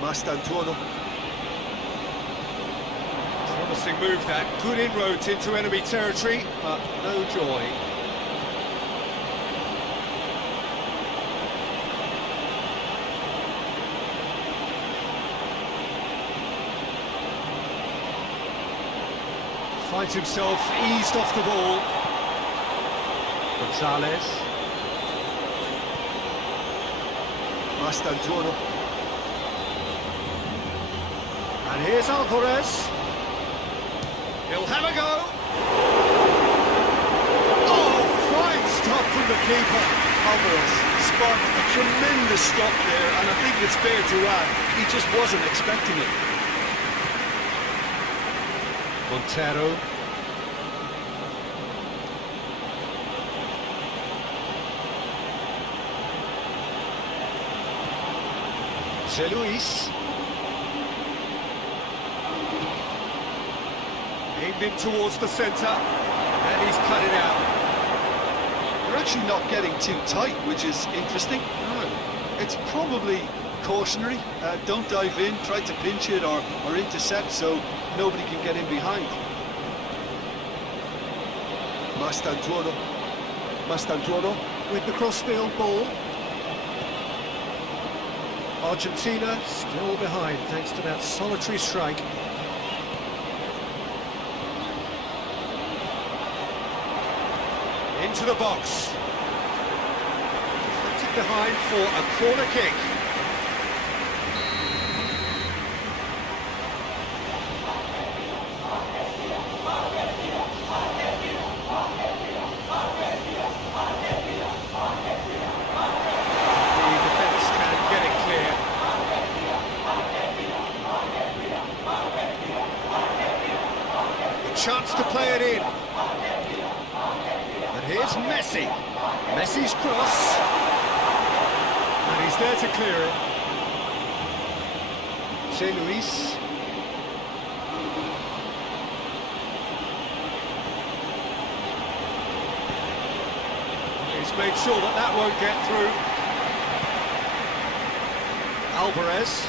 Mastantuono. Promising move that. Good inroads into enemy territory, but no joy. Finds himself eased off the ball. Gonzalez. Mastantuono. And here's Alvarez. He'll have a go. Oh, fine stop from the keeper. Alvarez spot a tremendous stop there, and I think it's fair to add, he just wasn't expecting it. Montero. José Luis. Aimed in towards the centre, and he's cut it out. They're actually not getting too tight, which is interesting. No. It's probably cautionary. Don't dive in, try to pinch it or intercept so nobody can get in behind. Mastantuono. Mastantuono. With the cross-field ball. Argentina still behind thanks to that solitary strike. Into the box. Deflected behind for a corner kick. The defence can get it clear. A chance to play it in. Here's Messi. Messi's cross. And he's there to clear it. José Luis. He's made sure that that won't get through. Alvarez.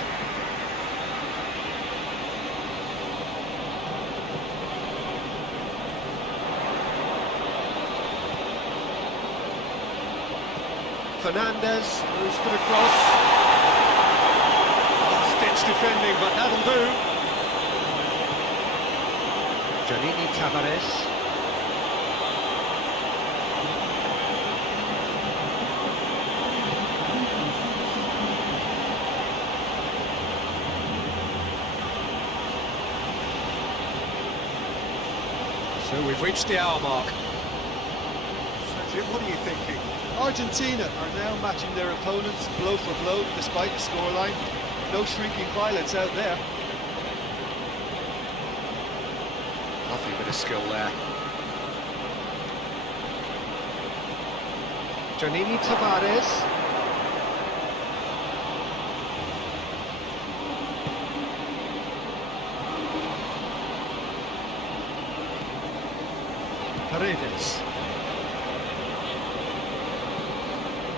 Fernandez moves for the cross. Last-ditch defending, but that'll do. Janini Tavares. So we've reached the hour mark. So Jim, what are you thinking? Argentina are now matching their opponents blow for blow despite the scoreline. No shrinking violence out there. Lovely bit of skill there. Janini Tavares. Paredes.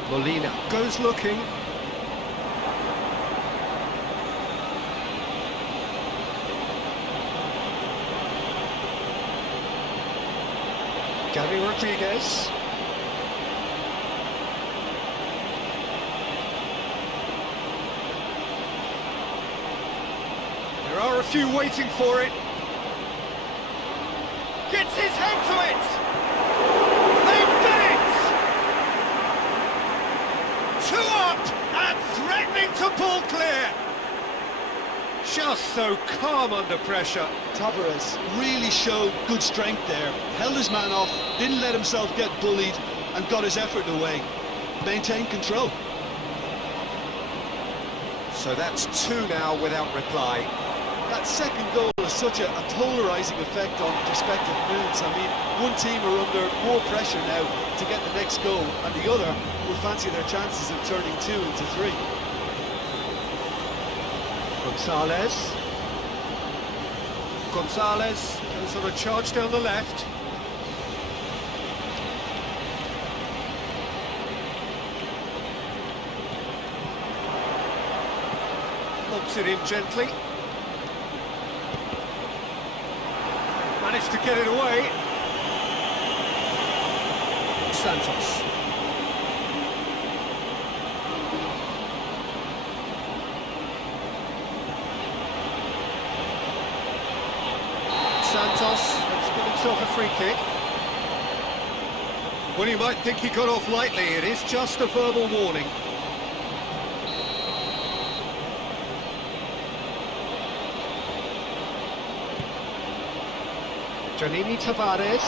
Molina goes looking. Gary Rodriguez. There are a few waiting for it. Gets his head to it! They've done it! 2 up and threatening to pull clear. Just so calm under pressure. Tavares really showed good strength there. Held his man off, didn't let himself get bullied, and got his effort away. Maintained control. So that's 2 now without reply. That second goal has such a polarising effect on prospective moods. I mean, one team are under more pressure now to get the next goal, and the other will fancy their chances of turning 2 into 3. Gonzalez. Gonzalez goes on a charge down the left. Lobs it in gently. Managed to get it away. Santos. Santos has got himself a free kick. Well, you might think he got off lightly. It is just a verbal warning. Janini Tavares.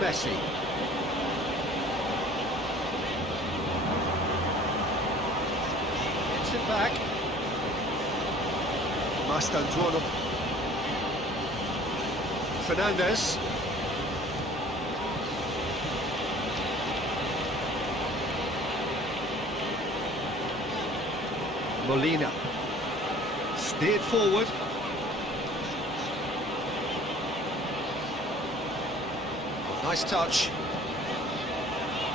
Messi. Gets it back. Mastantuono. Fernandez. Molina. Steered forward. Nice touch.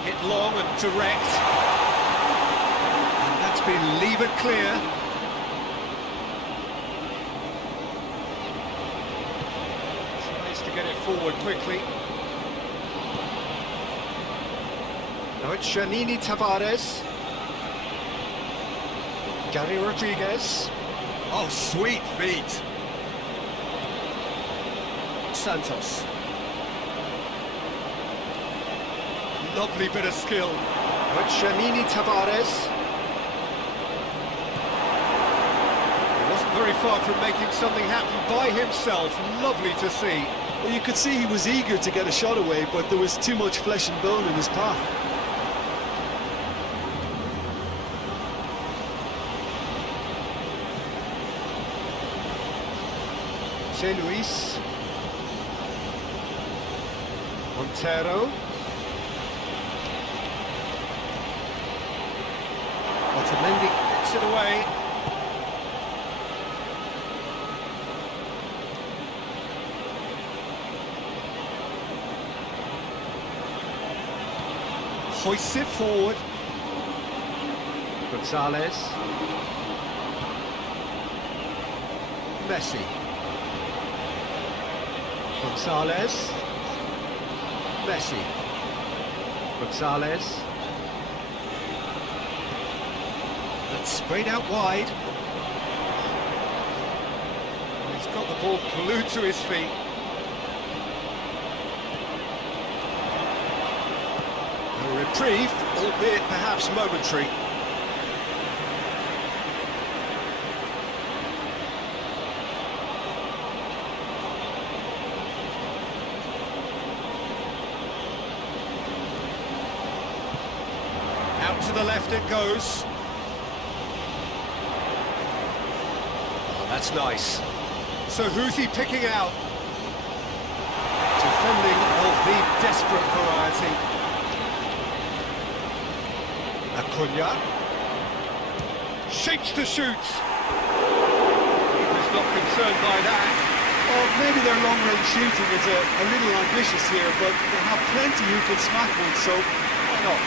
Hit long and direct. And that's been levered clear. Tries to get it forward quickly. Now it's Janini Tavares. Gary Rodriguez. Oh, sweet feet. Santos. Lovely bit of skill. But Janini Tavares. He wasn't very far from making something happen by himself. Lovely to see. Well, you could see he was eager to get a shot away, but there was too much flesh and bone in his path. José Luis. Montero. Otamendi gets it away. Hoists it forward. Gonzalez. Messi. Gonzalez. Messi. Gonzalez. That's sprayed out wide. He's got the ball glued to his feet. A reprieve, albeit perhaps momentary. Out to the left it goes. Oh, that's nice. So who's he picking out? Defending of the desperate variety. Acuna. Shapes to shoot. He's not concerned by that. Well, maybe their long-range shooting is a little ambitious here, but they have plenty who can smack one, so why not?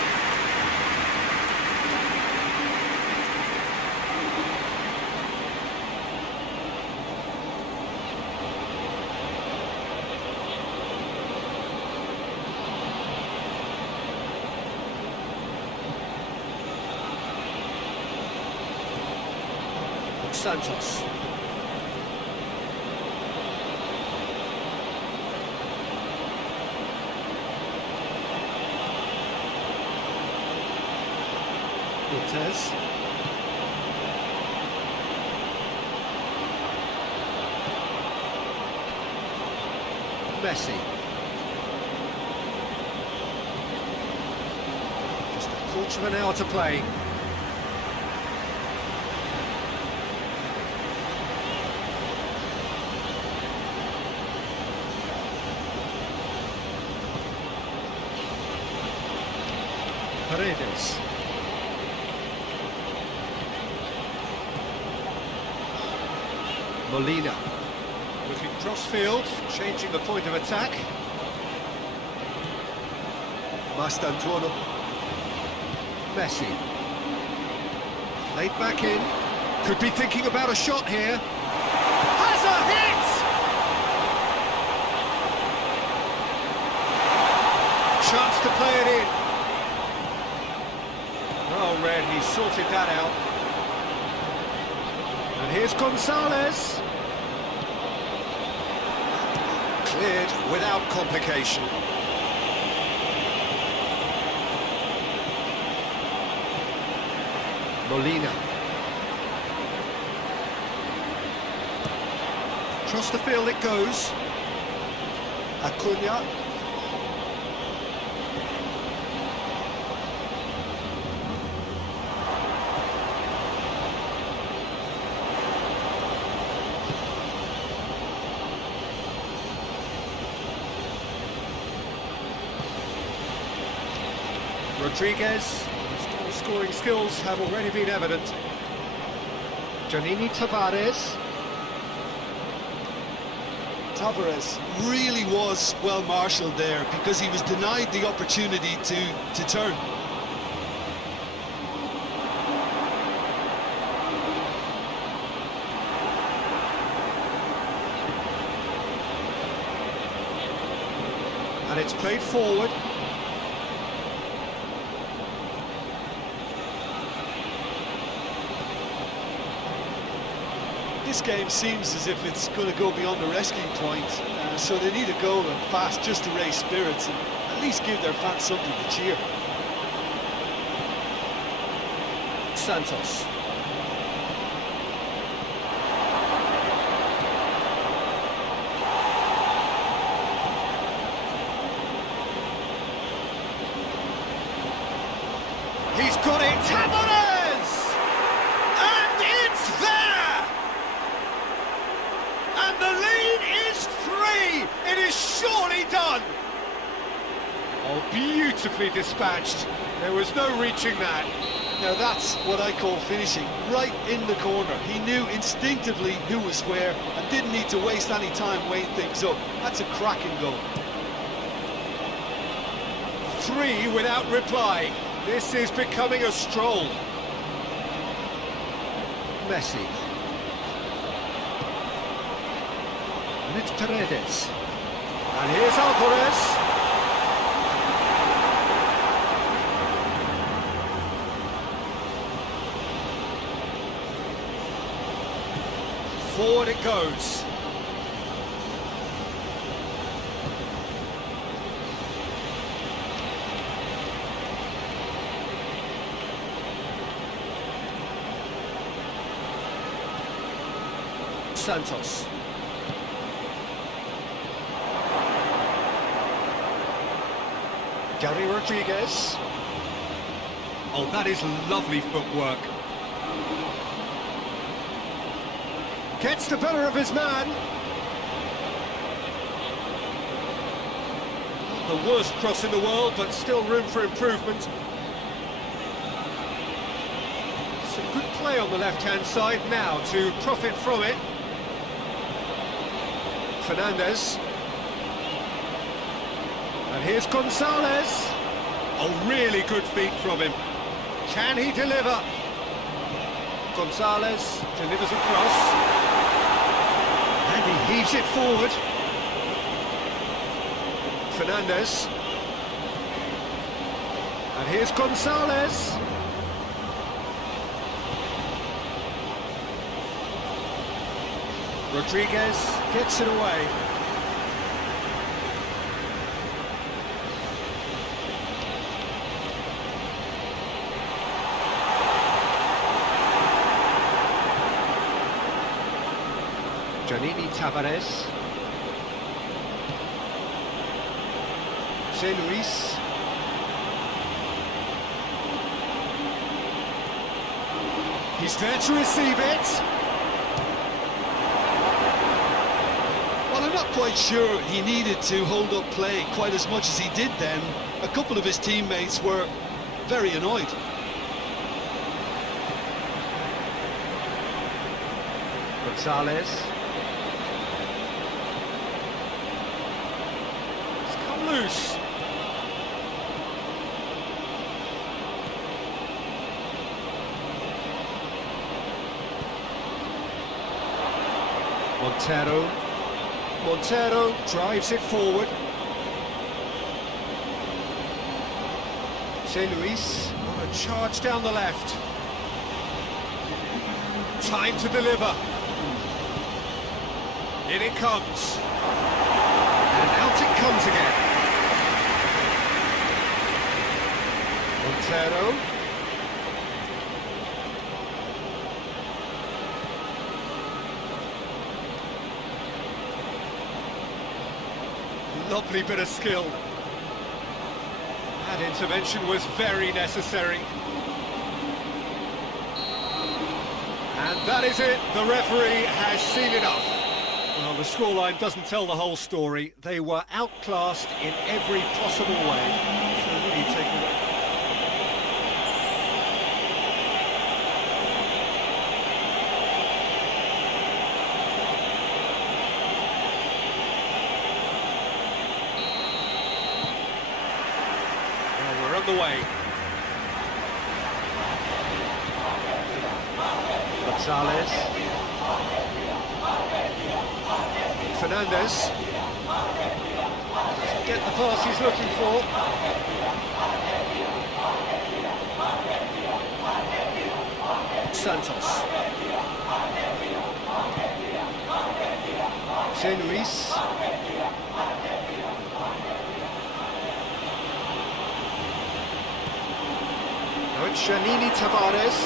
Santos. Cortez. Messi. Just a quarter of an hour to play. Paredes. Molina. Looking cross-field, changing the point of attack. Mastantuono. Messi. Played back in. Could be thinking about a shot here. Has a hit! Chance to play it in. Well read, he sorted that out. And here's Gonzalez. Cleared without complication. Molina. Across the field it goes. Acuna. Rodriguez. His scoring skills have already been evident. Janini Tavares. Tavares really was well marshalled there because he was denied the opportunity to turn. And it's played forward. This game seems as if it's going to go beyond the rescue point, so they need a goal and fast just to raise spirits and at least give their fans something to cheer. Santos. He's got it, Tavares! And it's there! And the lead is 3! It is surely done! Oh, beautifully dispatched. There was no reaching that. Now that's what I call finishing, right in the corner. He knew instinctively who was where and didn't need to waste any time weighing things up. That's a cracking goal. 3 without reply. This is becoming a stroll. Messi. And it's Paredes. And here's Alvarez. Forward it goes. Santos. Gary Rodriguez. Oh, that is lovely footwork. Gets the better of his man. The worst cross in the world, but still room for improvement. Some good play on the left-hand side now to profit from it. Fernandez. And here's Gonzalez. Oh, really good feet from him. Can he deliver? Gonzalez delivers across. And he heaves it forward. Fernandez. And here's Gonzalez. Rodriguez gets it away. Janini Tavares. José Luis. He's there to receive it. Well, I'm not quite sure he needed to hold up play quite as much as he did then. A couple of his teammates were very annoyed. Gonzalez. loose. Montero drives it forward. Luis on a charge down the left. Time to deliver. In it comes. And out it comes again. Montero. Lovely bit of skill. That intervention was very necessary. And that is it. The referee has seen enough. Well, the scoreline doesn't tell the whole story. They were outclassed in every possible way. So really take away. We're on the way. Gonzalez. Fernandez. Doesn't get the pass he's looking for. Santos. Luis. Janini Tavares.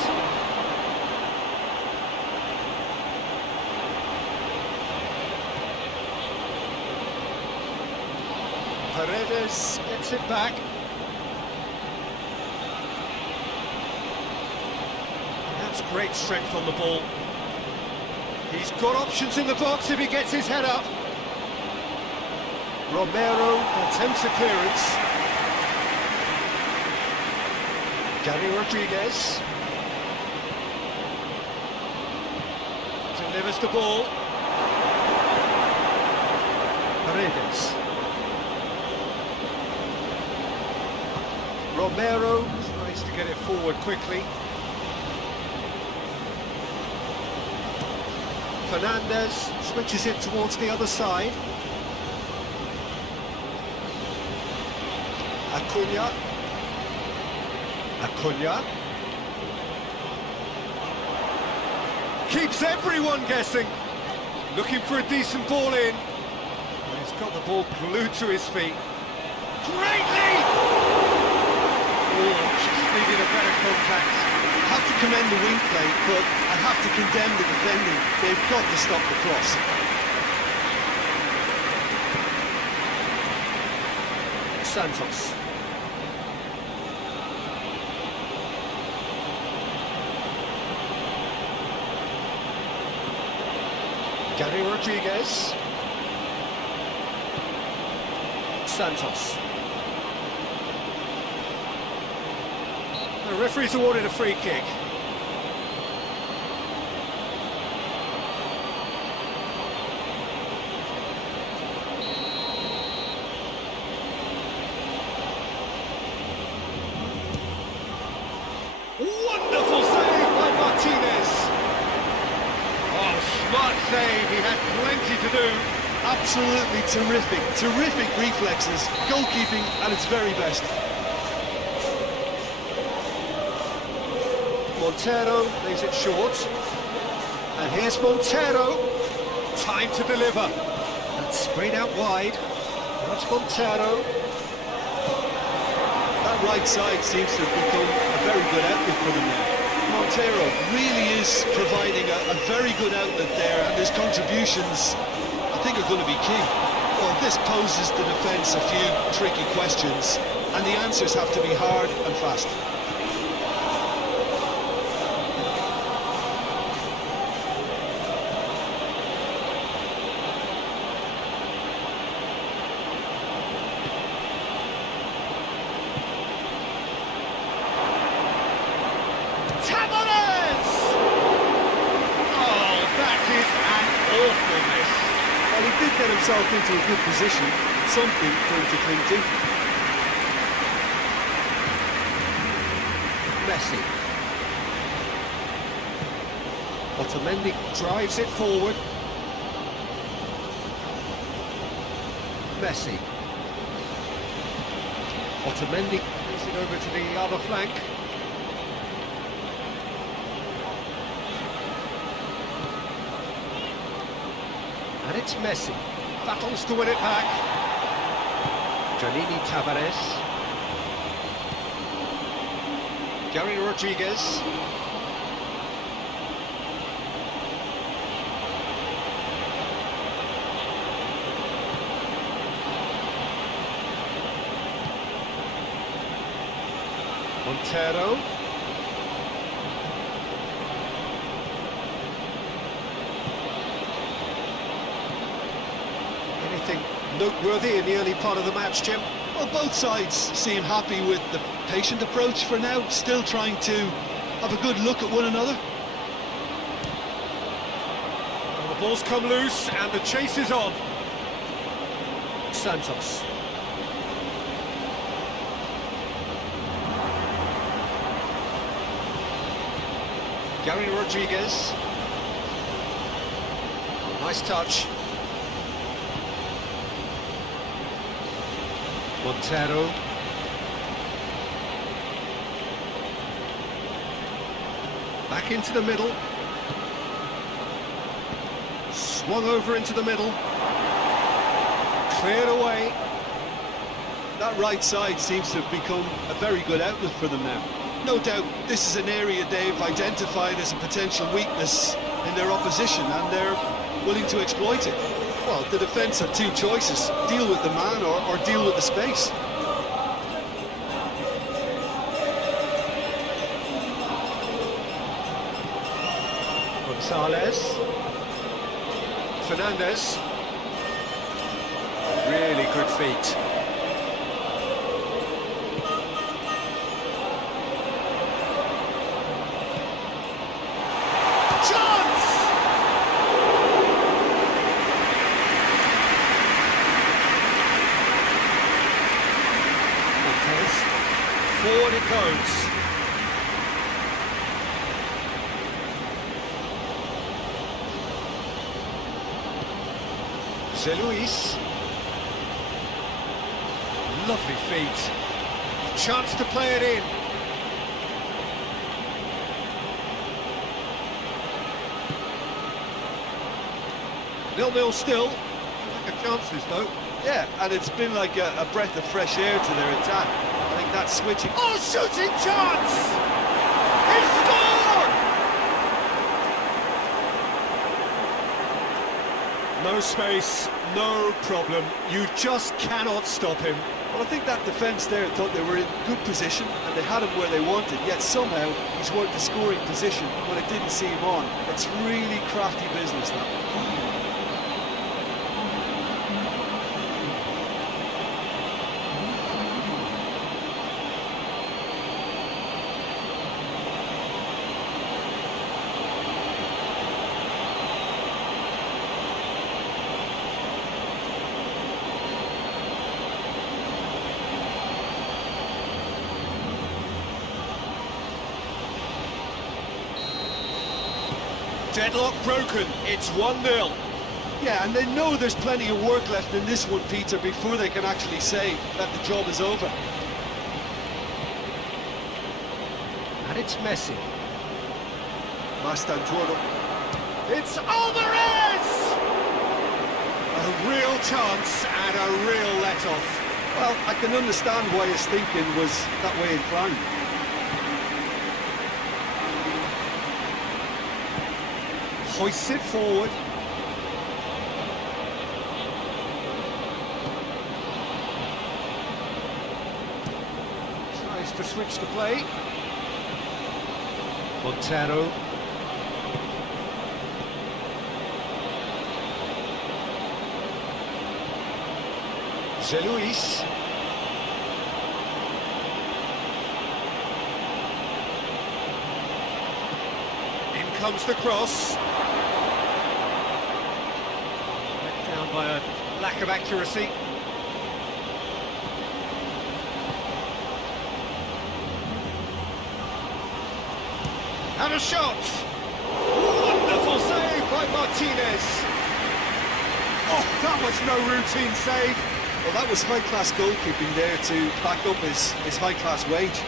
Paredes gets it back. That's great strength on the ball. He's got options in the box if he gets his head up. Romero attempts a clearance. Gary Rodriguez delivers the ball. Paredes. Romero tries to get it forward quickly. Fernandez switches it towards the other side. Acuna. Keeps everyone guessing. Looking for a decent ball in. And he's got the ball glued to his feet. Great leap! Oh, just needed a better contact. I have to commend the wing play, but I have to condemn the defending. They've got to stop the cross. Santos. Gary Rodriguez. Santos. The referee's awarded a free kick. Wonderful save by Martinez. Oh, smart save, he had plenty to do. Absolutely terrific reflexes, goalkeeping at its very best. Montero plays it short. And here's Montero. Time to deliver. That's sprayed out wide. That's Montero. That right side seems to have become a very good outlet for them now. Montero really is providing a very good outlet there, and his contributions, I think, are going to be key. Well, this poses the defence a few tricky questions, and the answers have to be hard and fast. did get himself into a good position, something for him to cling to. Messi. Otamendi drives it forward. Messi. Otamendi moves it over to the other flank. And it's Messi. Battles to win it back. Janini Tavares. Gary Rodriguez. Montero. Anything noteworthy in the early part of the match, Jim? Well, both sides seem happy with the patient approach for now, still trying to have a good look at one another. Well, the ball's come loose and the chase is on. Santos. Gary Rodriguez. Nice touch. Montero. Back into the middle. Swung over into the middle. Cleared away. That right side seems to have become a very good outlet for them now. No doubt this is an area they've identified as a potential weakness in their opposition, and they're willing to exploit it. Well, the defence have two choices: deal with the man or deal with the space. Gonzalez. Fernandez. Really good feet. Forward it goes. Luis. Lovely feet. Chance to play it in. Nil-nil still. Chances though. Yeah, and it's been like a breath of fresh air to their attack. I think that's switching. Oh, shooting chance! He scored! No space, no problem. You just cannot stop him. Well, I think that defence there thought they were in good position and they had him where they wanted, yet somehow he's worked the scoring position when it didn't see him on. It's really crafty business, that. Deadlock broken, it's 1-0. Yeah, and they know there's plenty of work left in this one, Peter, before they can actually say that the job is over. And it's Messi. Mastantuono. It's Alvarez! A real chance and a real let-off. Well, I can understand why his thinking was that way inclined. Hoists it forward. Tries to switch the play. Montero. Luis. In comes the cross. Down down by a lack of accuracy. And a shot! Wonderful save by Martinez! Oh, that was no routine save. Well, that was high-class goalkeeping there to back up his high-class wage.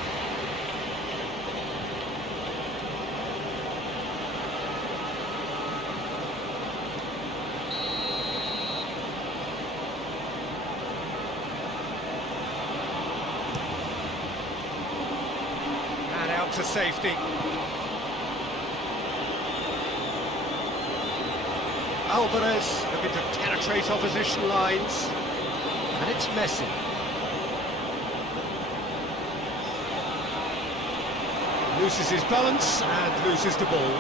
And out to safety. Alvarez looking to penetrate opposition lines. And it's Messi. Loses his balance and loses the ball.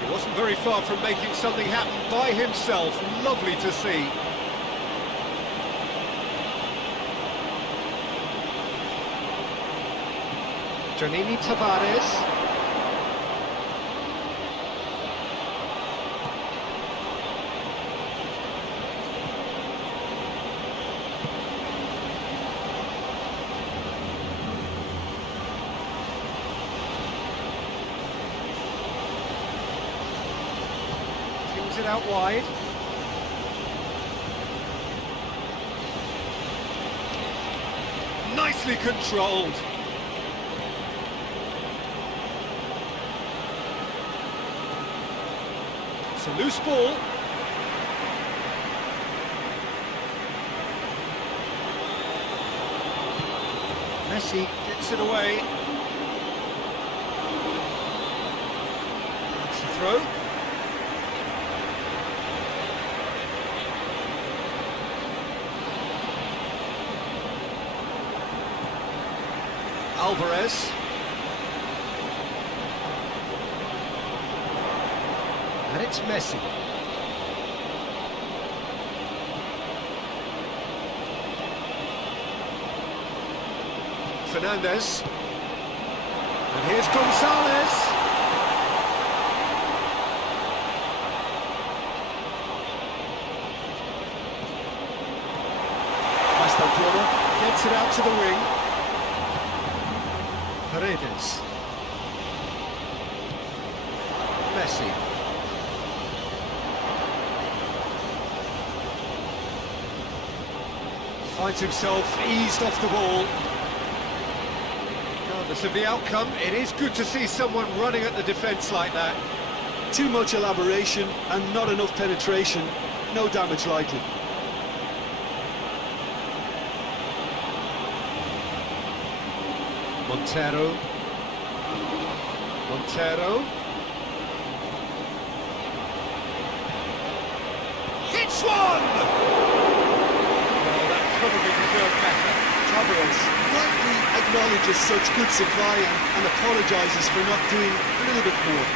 He wasn't very far from making something happen by himself. Lovely to see. Janini Tavares. It out wide. Nicely controlled. It's a loose ball. Messi gets it away. It's a throw. Alvarez. And it's Messi. Fernandez. And here's Gonzalez. Nice down corner. Gets it out to the wing. Paredes. Messi. Finds himself eased off the ball. Regardless of the outcome, it is good to see someone running at the defence like that. Too much elaboration and not enough penetration. No damage likely. Montero. Hits one! Well, that probably deserved better. Tavares rightly acknowledges such good supply and apologises for not doing a little bit more.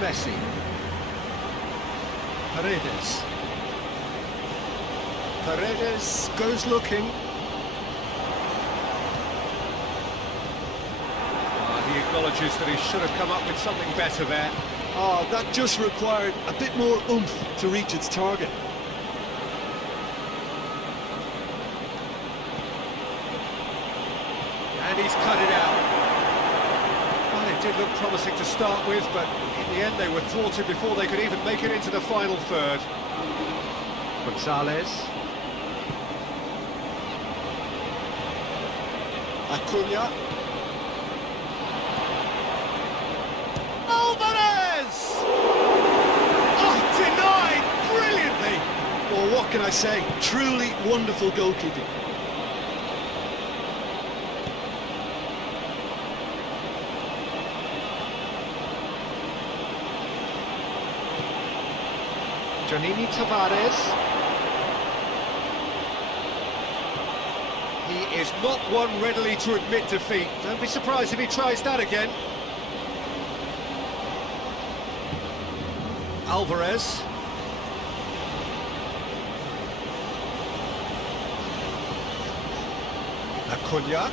Messi. Paredes goes looking. He acknowledges that he should have come up with something better there. Oh, that just required a bit more oomph to reach its target. And he's cut it out. Well, it did look promising to start with, but in the end they were thwarted before they could even make it into the final third. Gonzalez. Acuna. Alvarez! Oh, denied brilliantly! Well, what can I say? Truly wonderful goalkeeping. Janini Tavares. He is not one readily to admit defeat. Don't be surprised if he tries that again. Alvarez. Acuna.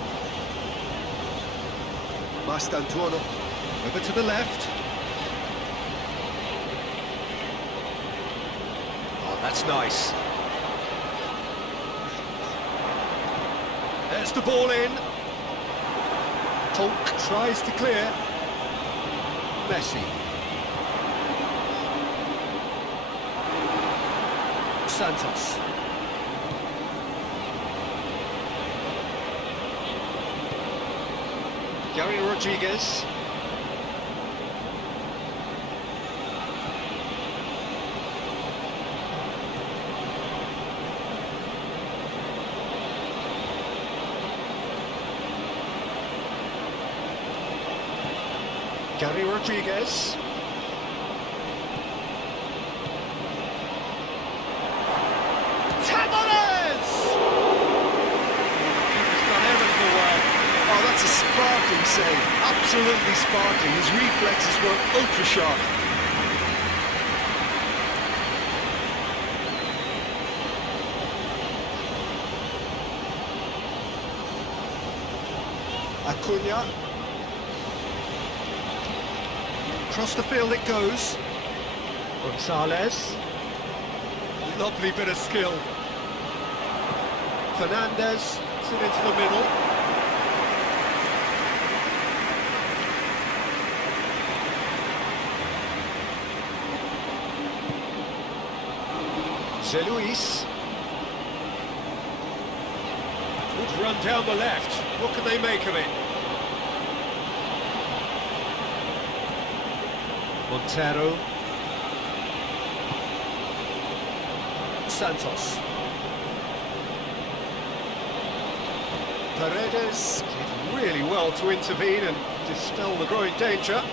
Mastantuono. Over to the left. Oh, that's nice. There's the ball in. Tonk tries to clear. Messi. Santos. Gary Rodriguez. Gary Rodriguez. Tavares! He's done ever so well. Oh, that's a sparkling save. Absolutely sparkling. His reflexes were ultra sharp. Acuna. Across the field it goes. Gonzalez. Lovely bit of skill. Fernandez puts it into the middle. José Luis. Good run down the left. What can they make of it? Montero. Santos. Paredes did really well to intervene and dispel the growing danger.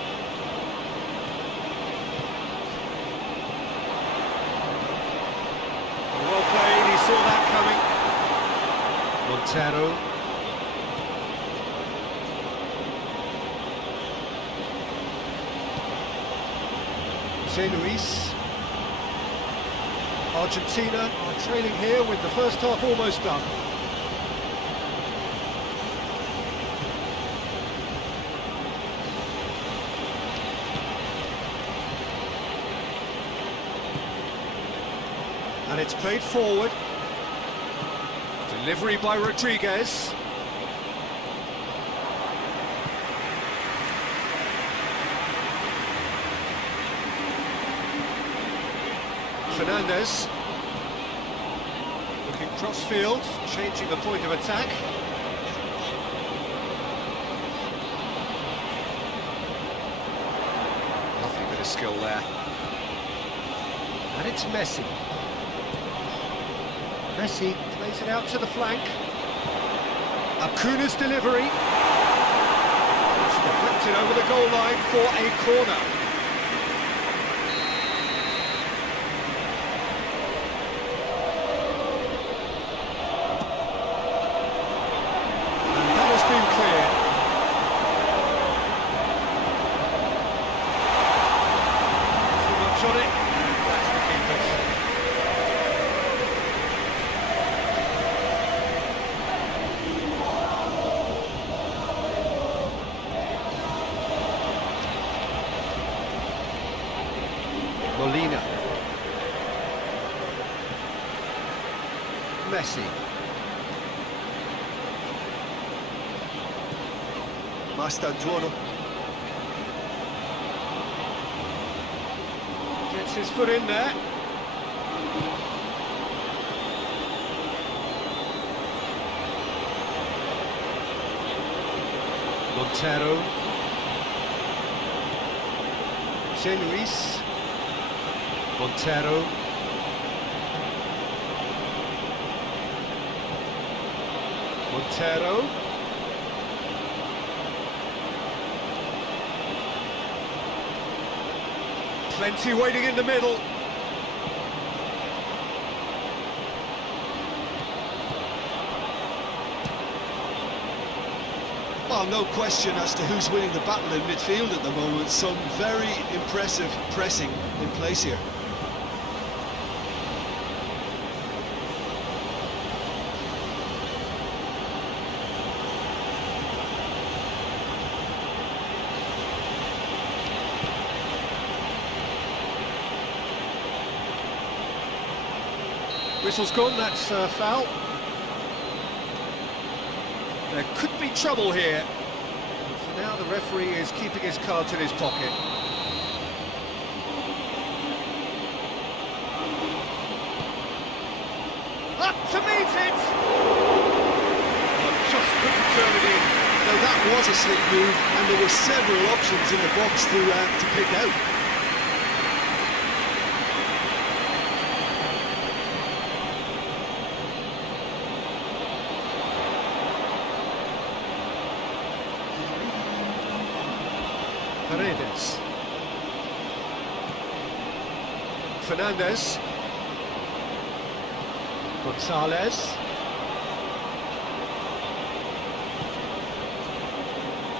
Well played, he saw that coming. Montero. José Luis. Argentina are trailing here with the first half almost done. And it's played forward. Delivery by Rodriguez. Fernandez. Looking cross-field, changing the point of attack. Lovely bit of skill there. And it's Messi. Messi plays it out to the flank. Acuna's delivery. It's deflected over the goal line for a corner. And that has been cleared. Too much on it. And that's the keeper's. Molina. Messi. Mastantuono. Gets his foot in there. Montero. José Luis. Montero. Montero. Plenty waiting in the middle. Well, no question as to who's winning the battle in midfield at the moment. Some very impressive pressing in place here. Whistle's gone, that's foul. There could be trouble here. So now the referee is keeping his cards in his pocket. Up to meet it! Oh, just couldn't turn it in. Now that was a slick move, and there were several options in the box to pick out. Paredes. Fernandez. Gonzalez.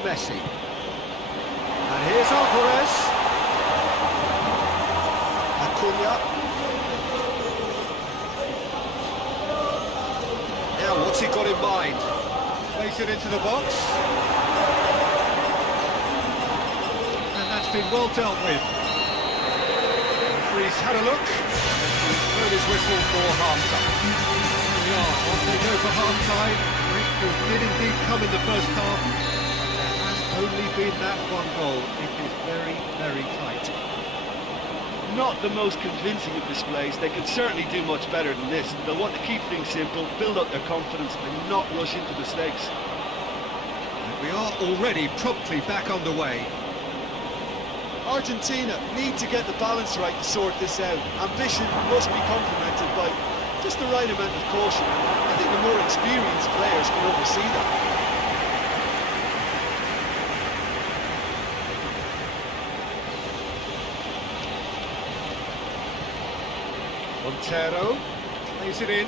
Messi. And here's Alvarez. Acuna. Now what's he got in mind? Plays it into the box. That's been well dealt with. The referee's had a look, and he's blown his whistle for half-time. Here we are, off they go for half-time. Breakthrough did indeed come in the first half. There has only been that one goal. It is very, very tight. Not the most convincing of displays. They can certainly do much better than this. They'll want to keep things simple, build up their confidence, and not rush into mistakes. And we are already promptly back underway. Argentina need to get the balance right to sort this out. Ambition must be complemented by just the right amount of caution. I think the more experienced players can oversee that. Montero plays it in.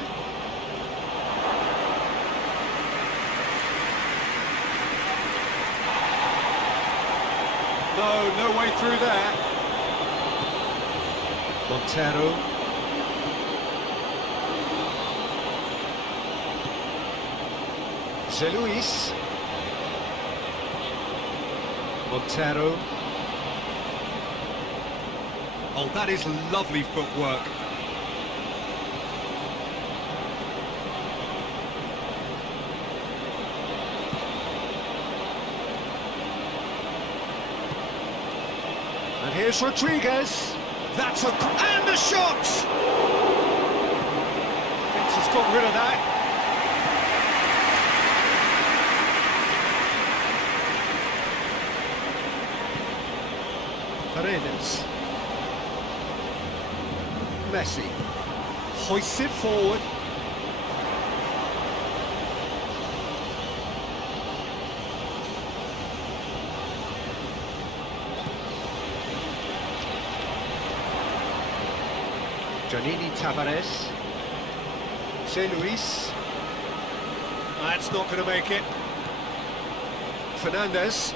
No way through there. Montero. Luis. Montero. Oh, that is lovely footwork. And here's Rodriguez. That's a... and a shot! Fitz has got rid of that. Paredes. Messi. Hoists it forward. Janini Tavares. Luis. That's not going to make it. Fernandez.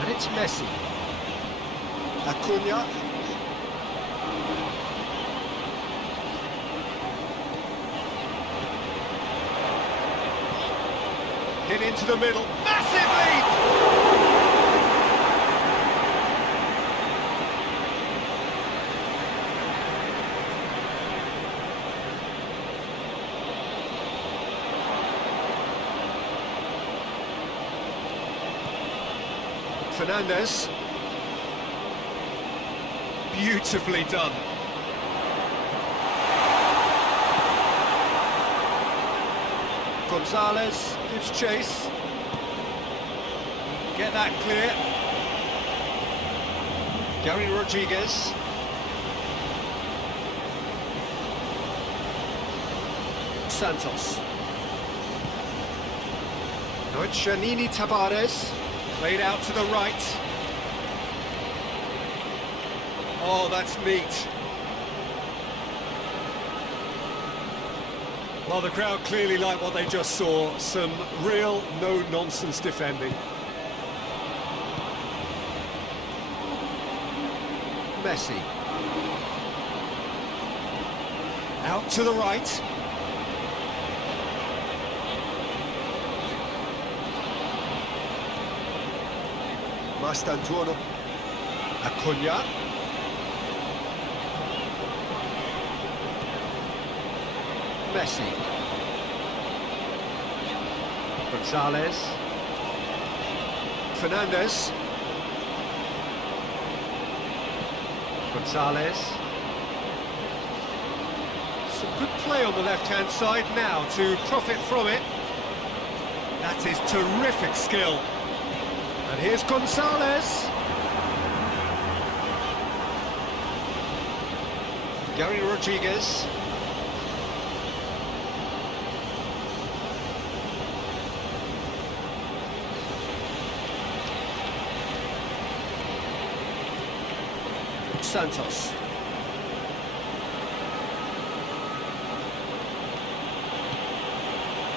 And it's Messi. Acuna. Hit into the middle. Massive lead! Fernandez. Beautifully done. Gonzalez gives chase. Get that clear. Gary Rodriguez. Santos. Now it's Janini Tavares. Played out to the right. Oh, that's neat. Well, the crowd clearly like what they just saw. Some real no-nonsense defending. Messi. Out to the right. Mastantuono. Acuna. Messi. Gonzalez. Fernandez. Gonzalez. Some good play on the left-hand side now to profit from it. That is terrific skill. And here's Gonzalez. Gary Rodriguez. Santos.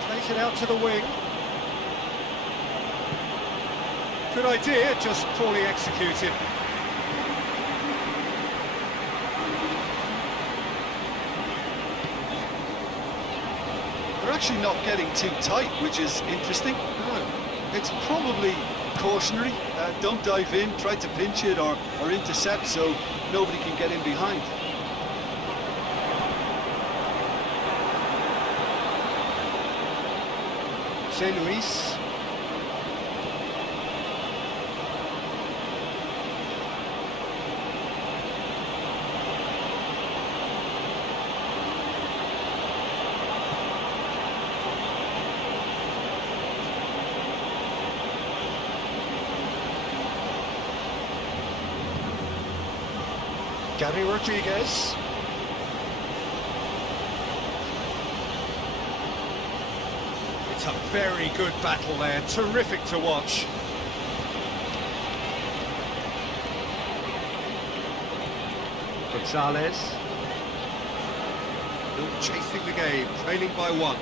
Plays it out to the wing. Good idea, just poorly executed. They're actually not getting too tight, which is interesting. No. It's probably cautionary. Don't dive in, try to pinch it or intercept so nobody can get in behind. José Luis. Gary Rodriguez. It's a very good battle there, terrific to watch. Gonzalez. Still chasing the game, trailing by one.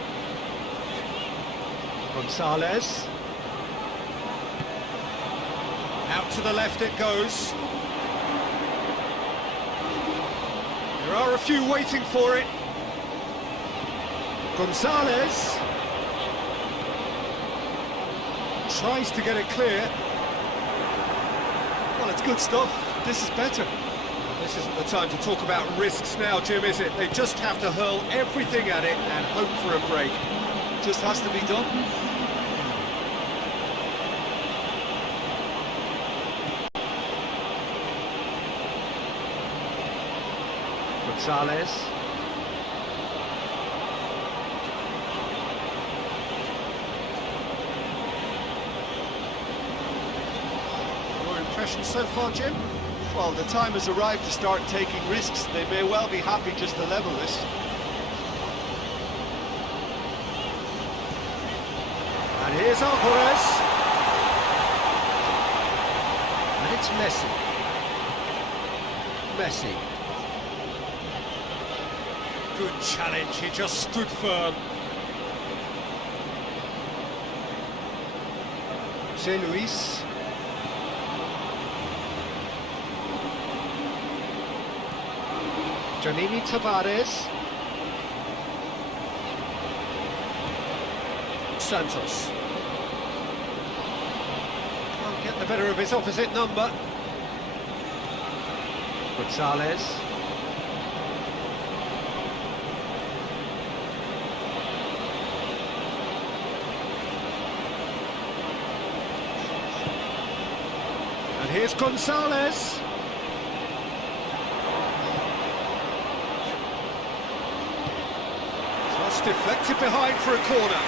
Gonzalez. Out to the left it goes. There are a few waiting for it. Gonzalez tries to get it clear. Well, it's good stuff. This is better. This isn't the time to talk about risks now, Jim, is it? They just have to hurl everything at it and hope for a break. Just has to be done. Gonzalez. Your impression so far, Jim? Well, the time has arrived to start taking risks. They may well be happy just to level this. And here's Alvarez. And it's Messi. Messi. Good challenge, he just stood firm. José Luis. Janini Tavares. Santos. Can't get the better of his opposite number. Gonzalez. And here's Gonzalez. Just deflected behind for a corner.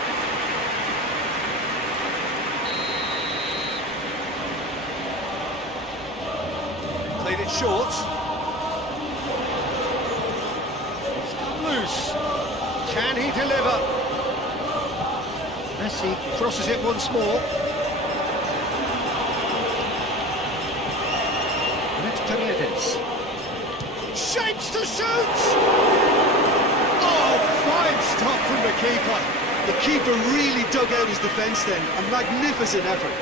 Played it short. It's come loose. Can he deliver? Messi crosses it once more. And it's Paredes. Shapes to shoot! Oh, fine stop from the keeper. The keeper really dug out his defence then. A magnificent effort.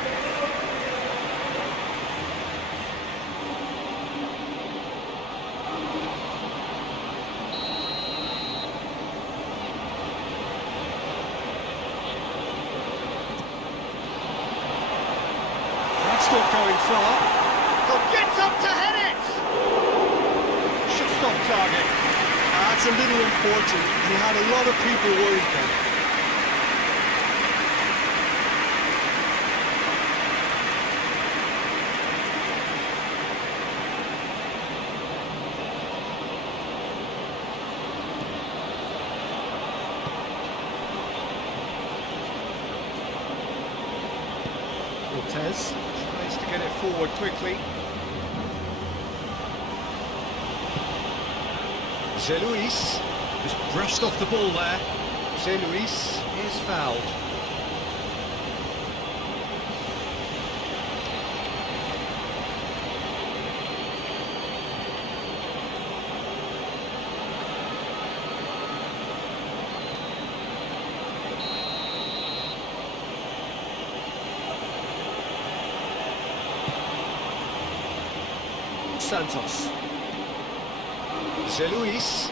That's not going far. Gets up to head it! Just off target. That's a little unfortunate. He had a lot of people worried then. Cortez tries to get it forward quickly. Zé Luis has brushed off the ball there. Zé Luis is fouled. Santos. Zé Luis.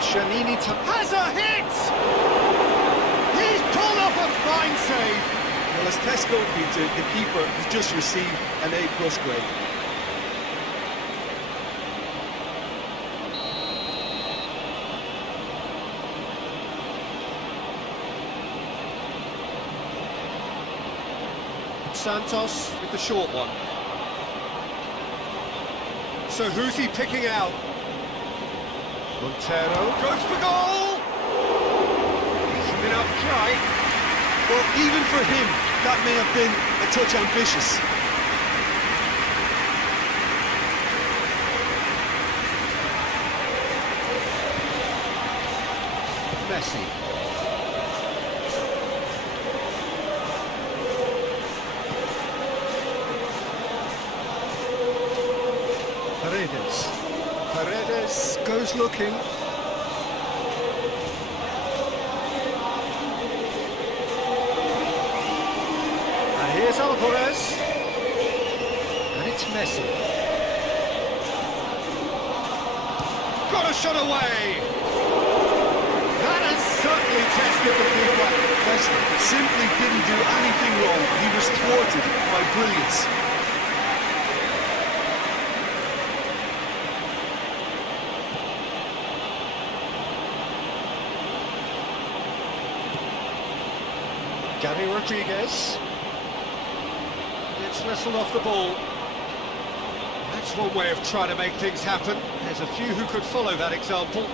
Giannini has a hit! He's pulled off a fine save. Well, as Tesco beat it, the keeper has just received an A+ grade. Santos with the short one. So who's he picking out? Montero goes for goal! Decent enough try. Well, even for him, that may have been a touch ambitious. Messi. Paredes. Paredes goes looking. And here's Alvarez. And it's Messi. Got a shot away! That has certainly tested the keeper. Leicester simply didn't do anything wrong. He was thwarted by brilliance. Gary Rodriguez gets wrestled off the ball. That's one way of trying to make things happen. There's a few who could follow that example.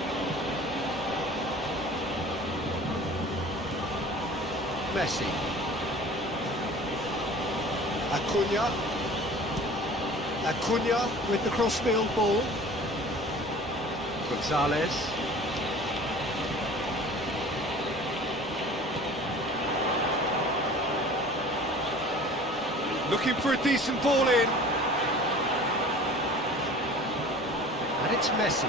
Messi. Acuna. Acuna with the cross-field ball. Gonzalez. Looking for a decent ball in. And it's Messi.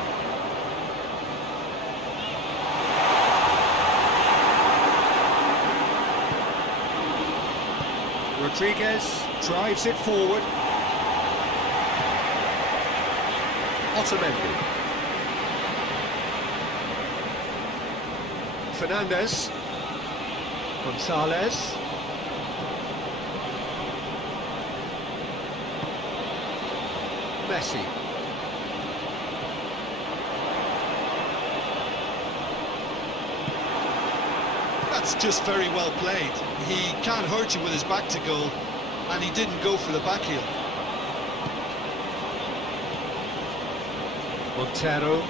Rodriguez drives it forward. Otamendi. Fernandez. Gonzalez. Messi. That's just very well played. He can't hurt you with his back to goal, and he didn't go for the back heel. Montero.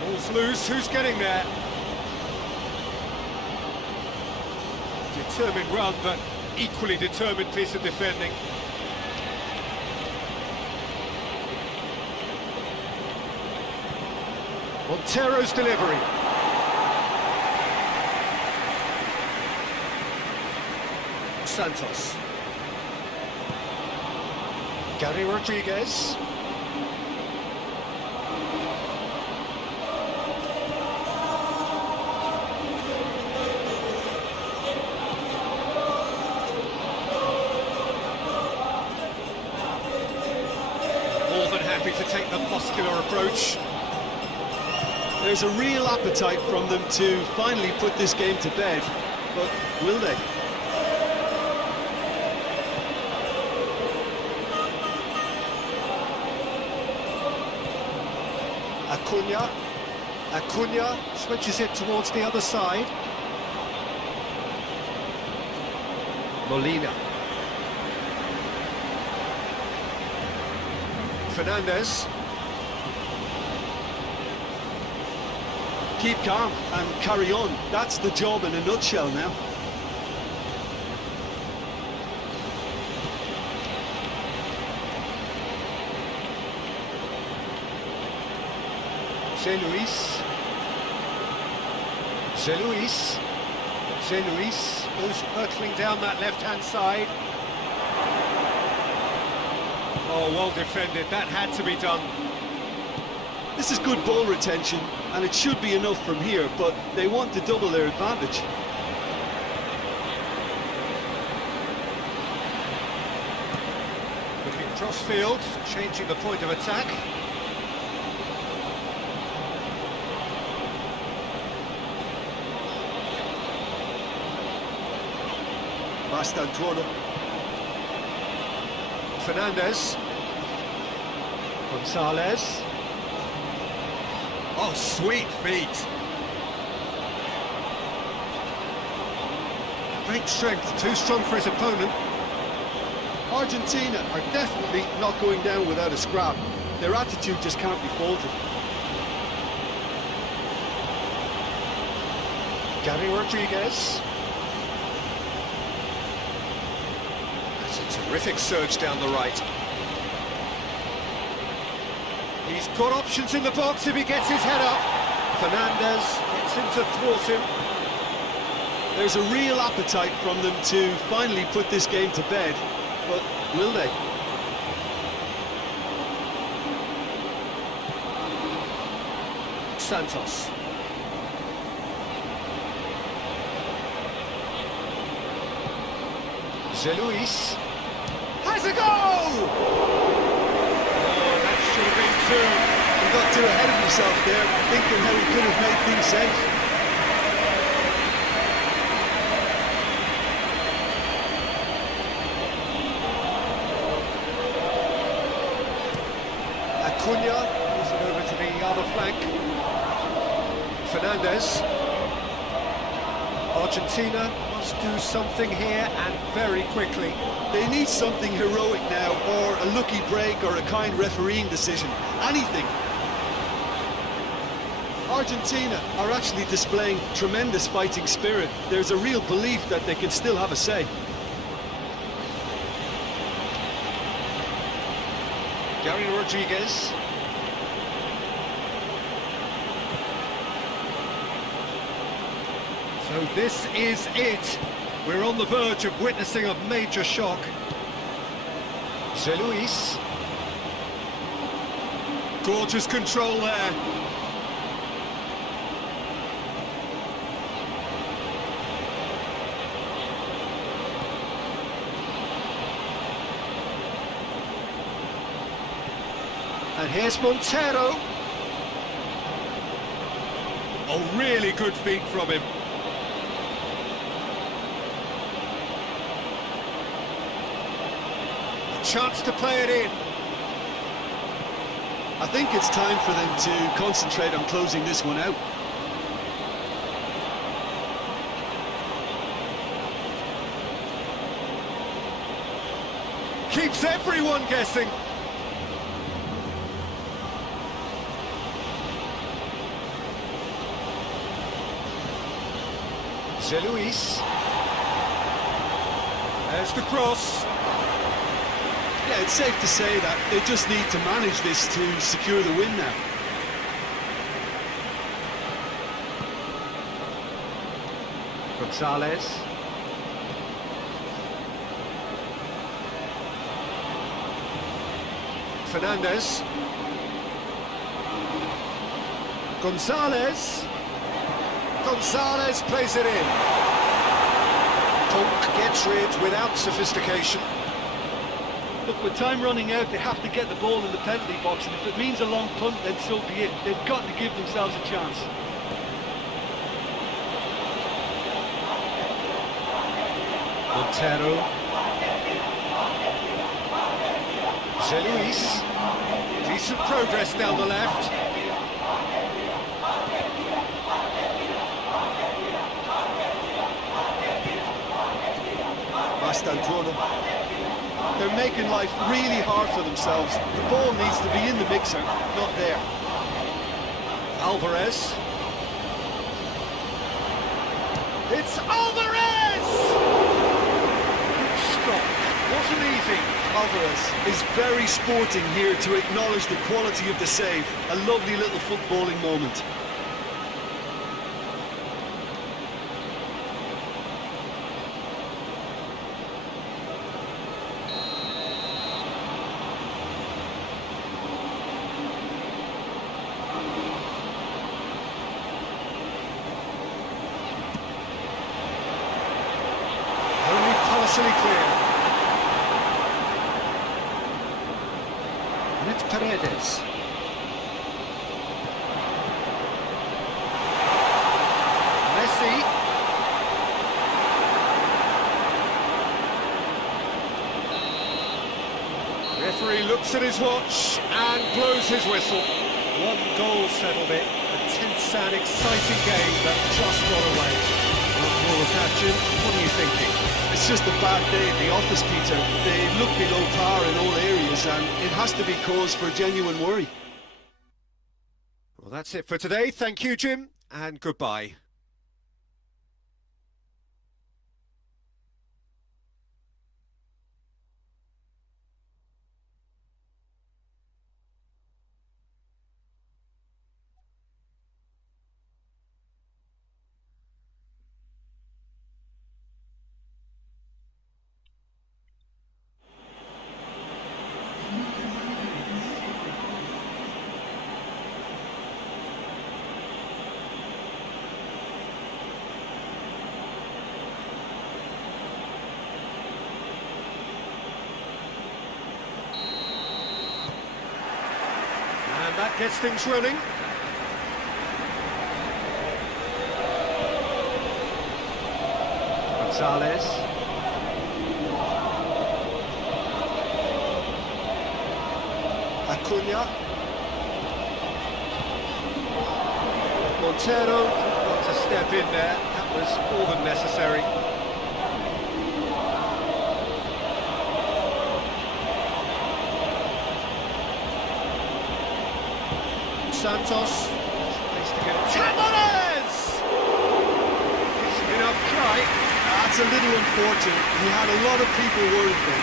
Ball's loose, who's getting there? Determined run, but equally determined piece of defending. Montero's delivery. Santos. Gary Rodriguez. More than happy to take the muscular approach. There's a real appetite from them to finally put this game to bed, but will they? Acuna switches it towards the other side. Molina. Fernandez. Keep calm and carry on. That's the job in a nutshell now. C'est Luis goes hurtling down that left-hand side. Oh, well defended, that had to be done. This is good ball retention, and it should be enough from here, but they want to double their advantage. Looking cross-field, changing the point of attack. Mastantuono. Fernandez. Gonzalez. Oh, sweet feet. Great strength, too strong for his opponent. Argentina are definitely not going down without a scrap. Their attitude just can't be faulted. Gary Rodriguez. That's a terrific surge down the right. He's got options in the box if he gets his head up. Fernandez gets in to thwart him. There's a real appetite from them to finally put this game to bed, but will they? Santos. Luis has a goal! Oh, that should have been two. He got too ahead of himself there, thinking how he could have made things safe. Acuna moves it over to the other flank. Fernandez. Argentina must do something here, and very quickly. They need something heroic now, or a lucky break, or a kind refereeing decision. Anything. Argentina are actually displaying tremendous fighting spirit. There's a real belief that they can still have a say. Gary Rodriguez. So this is it. We're on the verge of witnessing a major shock. Luis. Gorgeous control there. And here's Montero. Oh, really good feet from him. Chance to play it in. I think it's time for them to concentrate on closing this one out. Keeps everyone guessing. Luis. There's the cross. Yeah, it's safe to say that they just need to manage this to secure the win now. Gonzalez. Fernandez. Gonzalez. Gonzalez plays it in. Punk gets rid without sophistication. Look, with time running out, they have to get the ball in the penalty box, and if it means a long punt, then so be it. They've got to give themselves a chance. Montero. Luis. Decent progress down the left. They're making life really hard for themselves. The ball needs to be in the mixer, not there. Alvarez. It's Alvarez! Good stop. Wasn't easy. Alvarez is very sporting here to acknowledge the quality of the save. A lovely little footballing moment. Partially clear. And it's Paredes. Messi. Referee looks at his watch and blows his whistle. One goal settled it. A tense and exciting game that just got away. What was that, Jim? What are you thinking? It's just a bad day at the office, Peter. They look below par in all areas, and it has to be cause for genuine worry. Well, that's it for today. Thank you, Jim, and goodbye. And that gets things running. Gonzalez. Acuna. Montero got to step in there. That was more than necessary. Santos tries to get it. Tavares! Decent enough try. That's a little unfortunate. He had a lot of people worried then.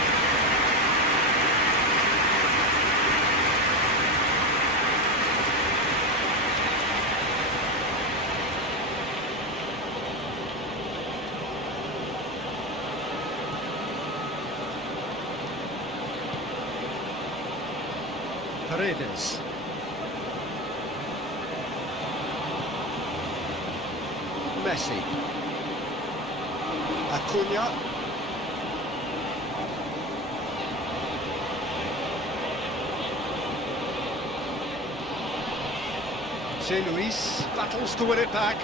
Paredes. Messi. Acuna. Luis battles to win it back.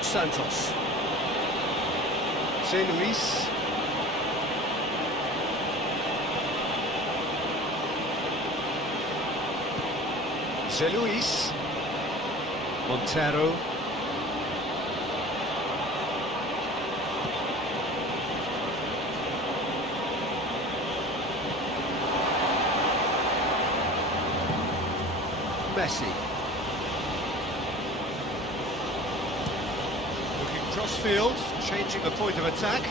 Santos. Luis. Luis. Montero. Messi. Looking cross-field, changing the point of attack.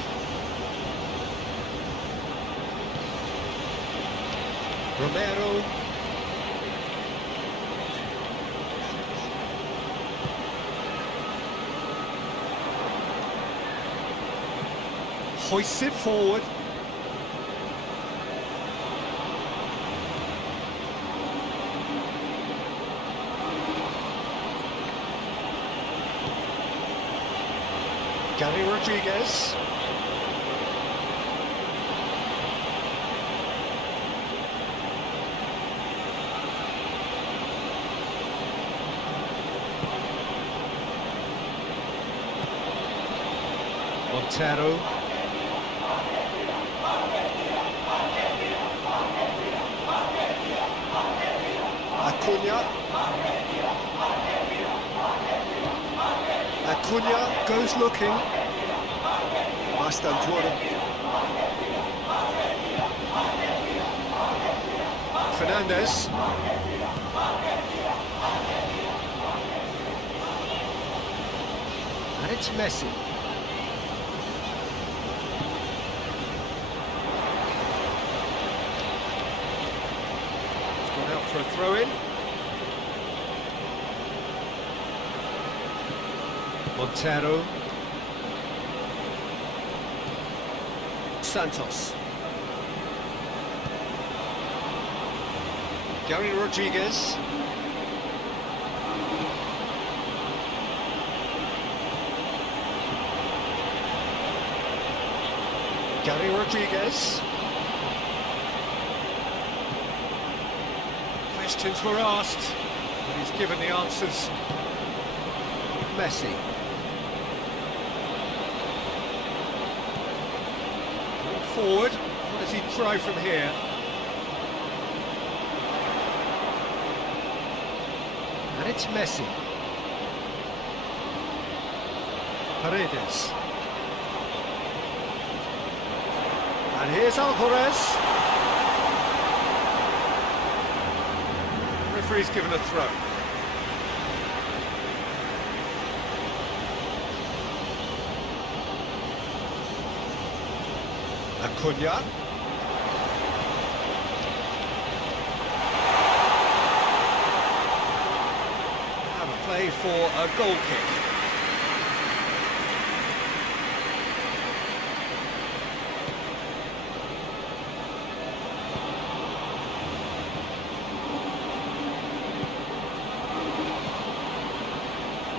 Romero. hoists it forward. Gary Rodriguez. Montero. Acuna goes looking. Fernandez. And it's Messi. He's gone out for a throw-in. Montero. Santos. Gary Rodriguez. Gary Rodriguez. Questions were asked, but he's given the answers. Messi. Forward, what does he try from here? And it's Messi. Paredes. And here's Alvarez. Referee's given a throw. Acuna. Have a play for a goal kick.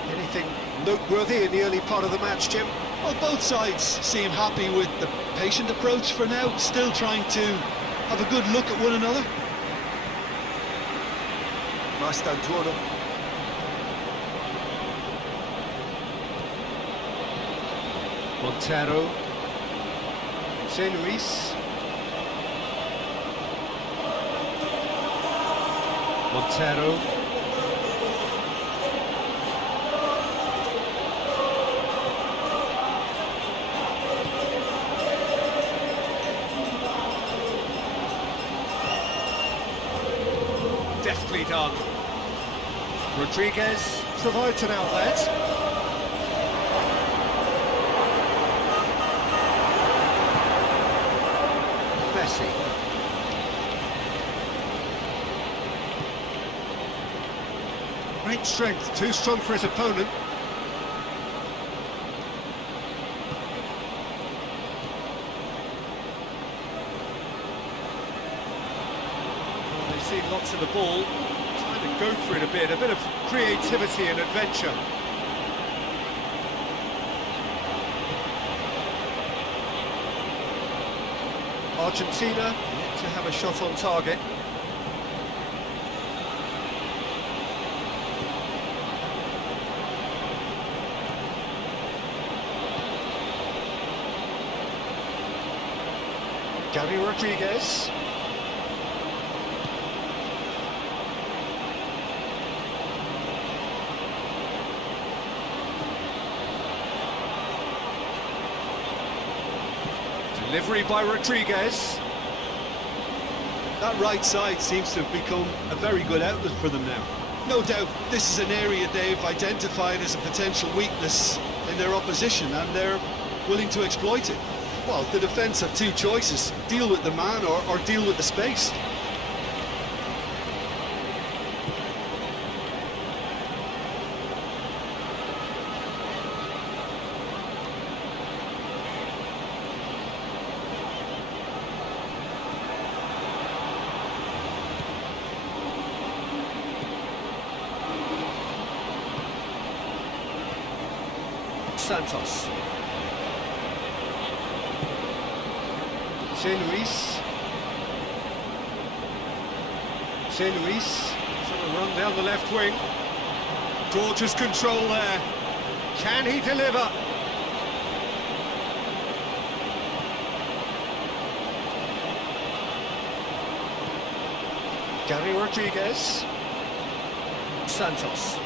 Anything noteworthy in the early part of the match, Jim? Well, both sides seem happy with the patient approach for now, still trying to have a good look at one another. Mastantuono. Montero. Jose Luis. Montero. Deftly done. Rodriguez provides an outlet. Messi. Great strength, too strong for his opponent. Seeing lots of the ball, trying to go for it a bit of creativity and adventure. Argentina yet to have a shot on target. Gary Rodriguez. Delivery by Rodriguez. That right side seems to have become a very good outlet for them now. No doubt this is an area they've identified as a potential weakness in their opposition, and they're willing to exploit it. Well, the defence have two choices: deal with the man or deal with the space. Santos. C'est Luis. C'est Luis. Sort of run down the left wing. Gorgeous control there. Can he deliver? Gary Rodriguez. Santos.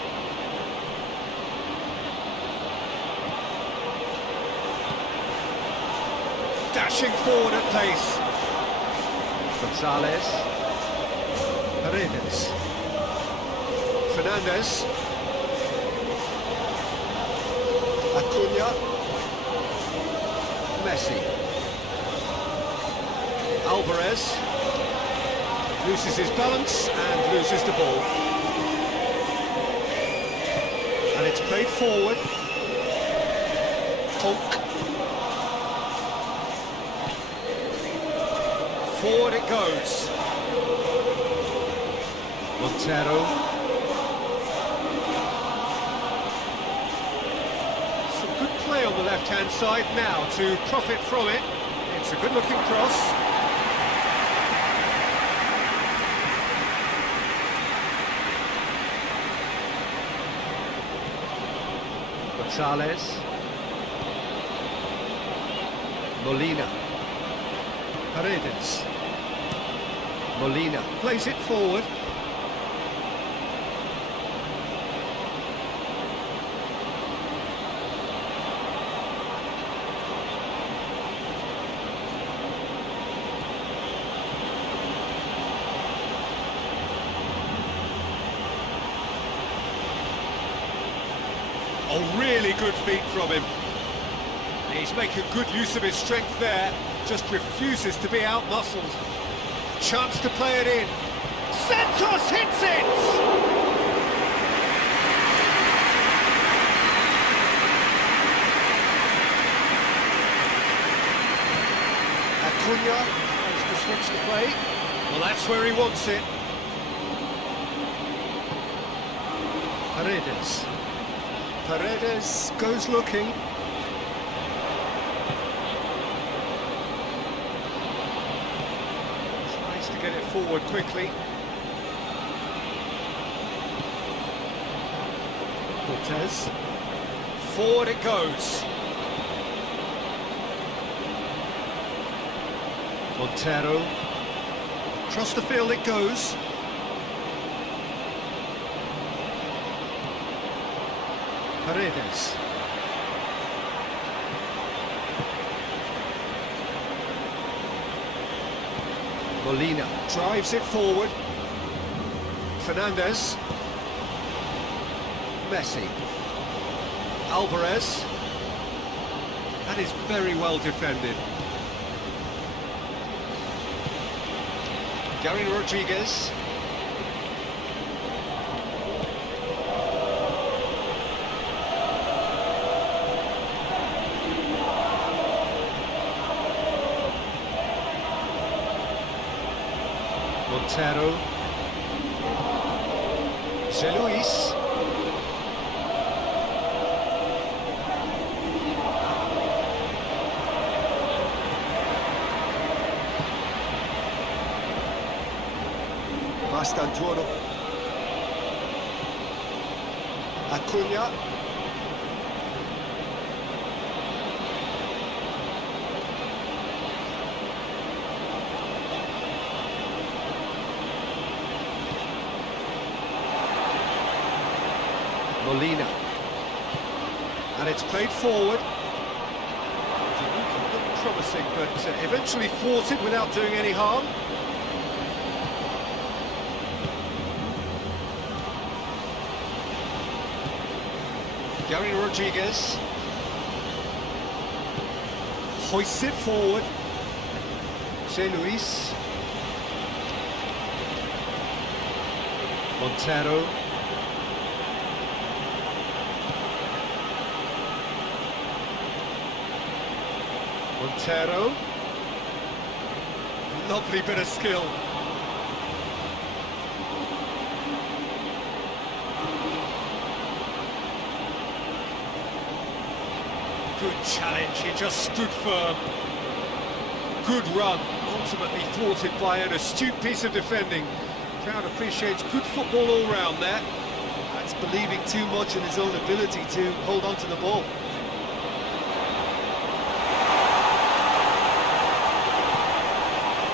Dashing forward at pace. Gonzalez. Paredes. Fernandez. Acuna. Messi. Alvarez. Loses his balance and loses the ball. And it's played forward. Tonk. Forward it goes. Montero. Some good play on the left-hand side now to profit from it. It's a good-looking cross. Gonzalez. Molina. Paredes. Molina plays it forward. Oh, really good feet from him. He's making good use of his strength there, just refuses to be out-muscled. Chance to play it in. Santos hits it! Acuna tries to switch the play. Well, that's where he wants it. Paredes. Paredes goes looking. Tries to get it forward quickly. Cortez. Forward it goes. Montero. Across the field it goes. Paredes. Molina drives it forward. Fernandez. Messi. Alvarez. That is very well defended. Gary Rodriguez. Montero. C'est Luis. Mastantuono. Acuna. Molina. And it's played forward. It looked promising, but eventually thwarted without doing any harm. Gary Rodriguez hoists it forward. C'est Luis. Montero. Montero. Lovely bit of skill. Good challenge, he just stood firm. Good run, ultimately thwarted by an astute piece of defending. Crowd appreciates good football all round there. That's believing too much in his own ability to hold on to the ball.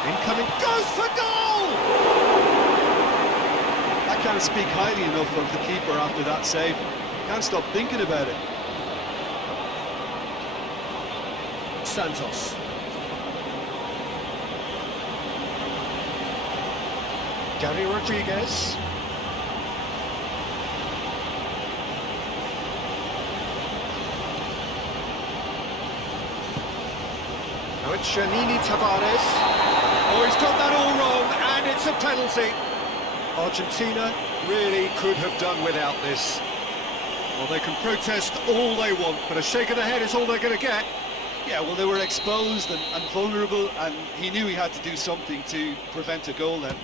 Incoming, goes for goal! I can't speak highly enough of the keeper after that save. Can't stop thinking about it. Santos. Gary Rodriguez. Now it's Janini Tavares. Oh, he's got that all wrong, and it's a penalty. Argentina really could have done without this. Well, they can protest all they want, but a shake of the head is all they're going to get. Yeah, well, they were exposed and vulnerable, and he knew he had to do something to prevent a goal then.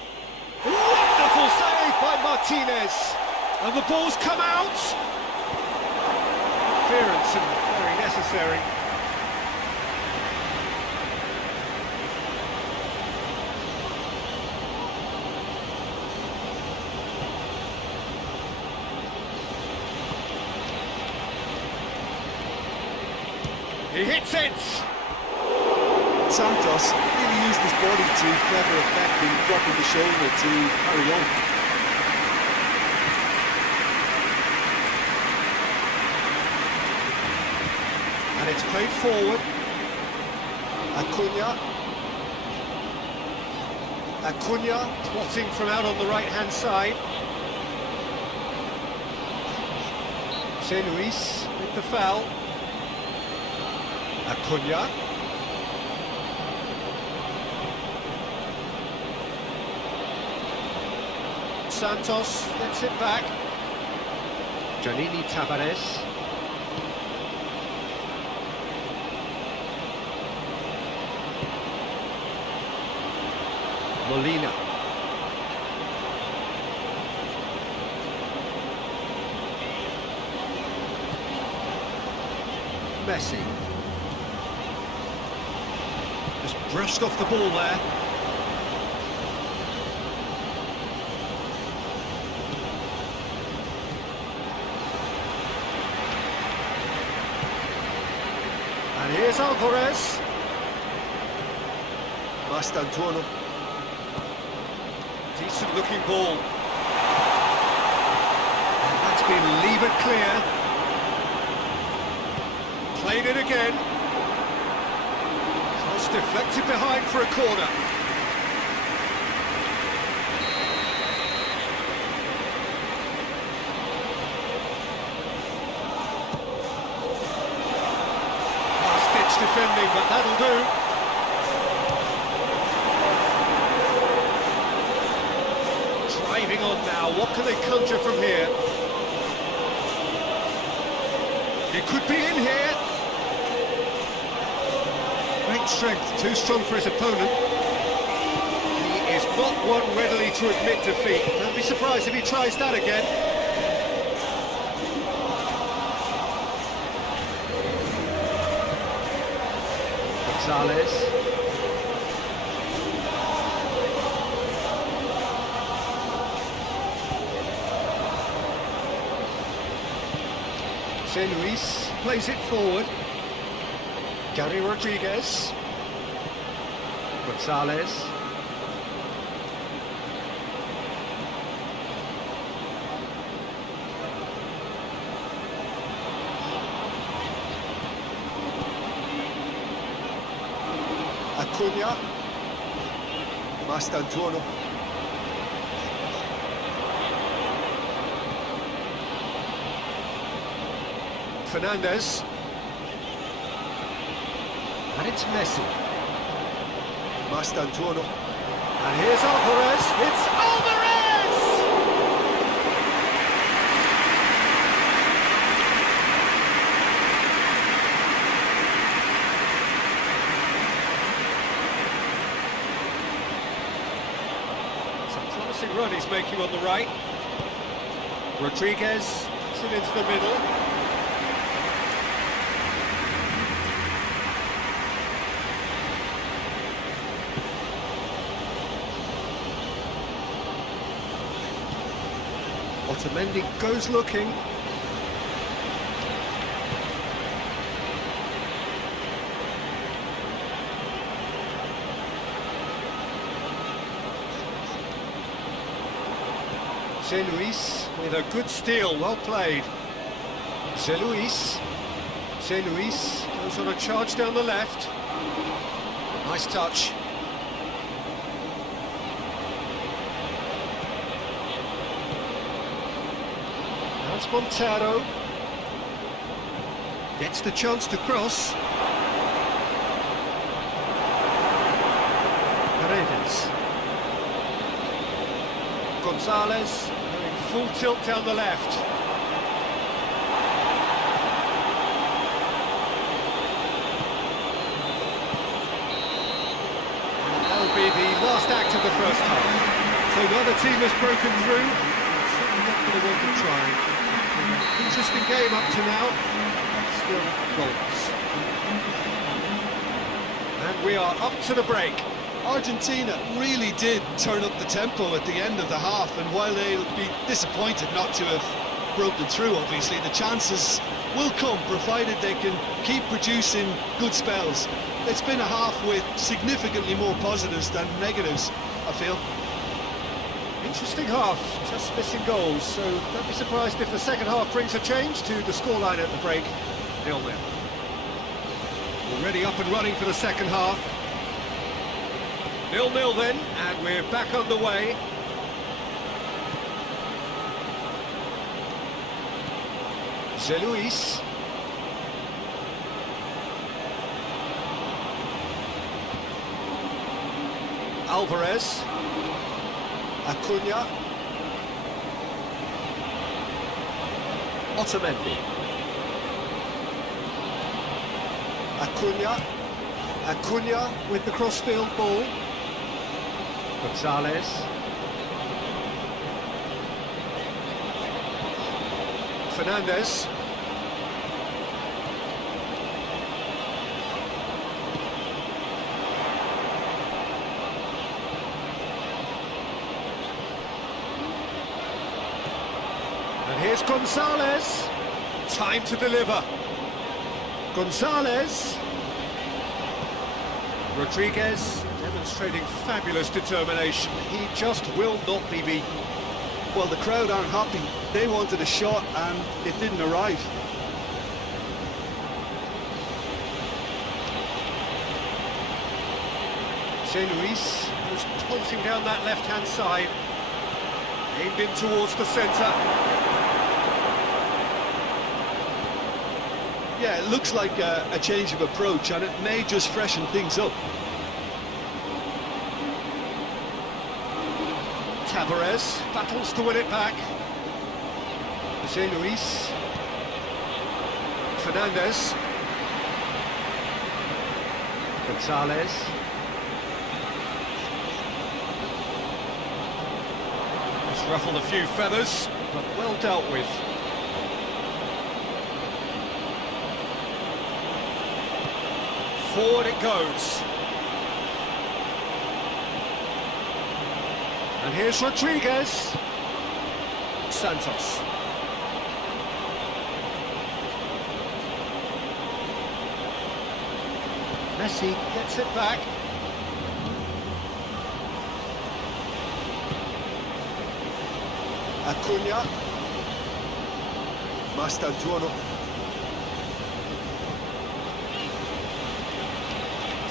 Wonderful save by Martinez. And the ball's come out. Clearance and very necessary. He hits it! Santos really used his body to clever effect in dropping the shoulder to carry on. And it's played forward. Acuna plotting from out on the right-hand side. José Luis with the foul. Acuna. Santos gets it back. Janini Tavares. Molina. Messi. Just brushed off the ball there. And here's Alvarez. Mastantuono. Decent looking ball. And that's been levered clear. Played it again. Cross deflected behind for a corner. Last-ditch defending, but that'll do. Driving on now, what can they conjure from here? It could be in here. Great strength, too strong for his opponent. He is not one readily to admit defeat. Don't be surprised if he tries that again. Gonzalez. José Luis plays it forward. Gary Rodriguez. Gonzalez. Acuna. Mastantuono. Fernandez. And it's Messi. Mastantuono. And here's Alvarez. It's Alvarez! It's a promising run he's making on the right. Rodriguez puts it into the middle. Otamendi goes looking. Zé Luis with a good steal, well played. Zé Luis goes on a charge down the left. Nice touch. That's Montero. Gets the chance to cross. Paredes. Gonzalez going full tilt down the left. That'll be the last act of the first half. So neither team has broken through. It's certainly not going to want to try. Interesting game up to now. Still goals. And we are up to the break. Argentina really did turn up the tempo at the end of the half, and while they'll be disappointed not to have broken through, obviously, the chances will come, provided they can keep producing good spells. It's been a half with significantly more positives than negatives, I feel. Interesting half, just missing goals, so don't be surprised if the second half brings a change to the scoreline at the break. 0-0. Already up and running for the second half. 0-0 then, and we're back on the way. Zé Luis. Alvarez. Acuna. Otamendi. Acuna with the crossfield ball. Gonzalez. Fernandez. And here's Gonzalez. Time to deliver. Gonzalez. Rodriguez demonstrating fabulous determination. He just will not be beaten. Well, the crowd aren't happy. They wanted a shot and it didn't arrive. Zé Luis goes pulsing down that left-hand side. Aimed in towards the centre. Yeah, it looks like a change of approach, and it may just freshen things up. Tavares battles to win it back. José Luis. Fernandez. Gonzalez. Just ruffled a few feathers, but well dealt with. Forward it goes. And here's Rodriguez. Santos. Messi gets it back. Acuna. Mastantuono.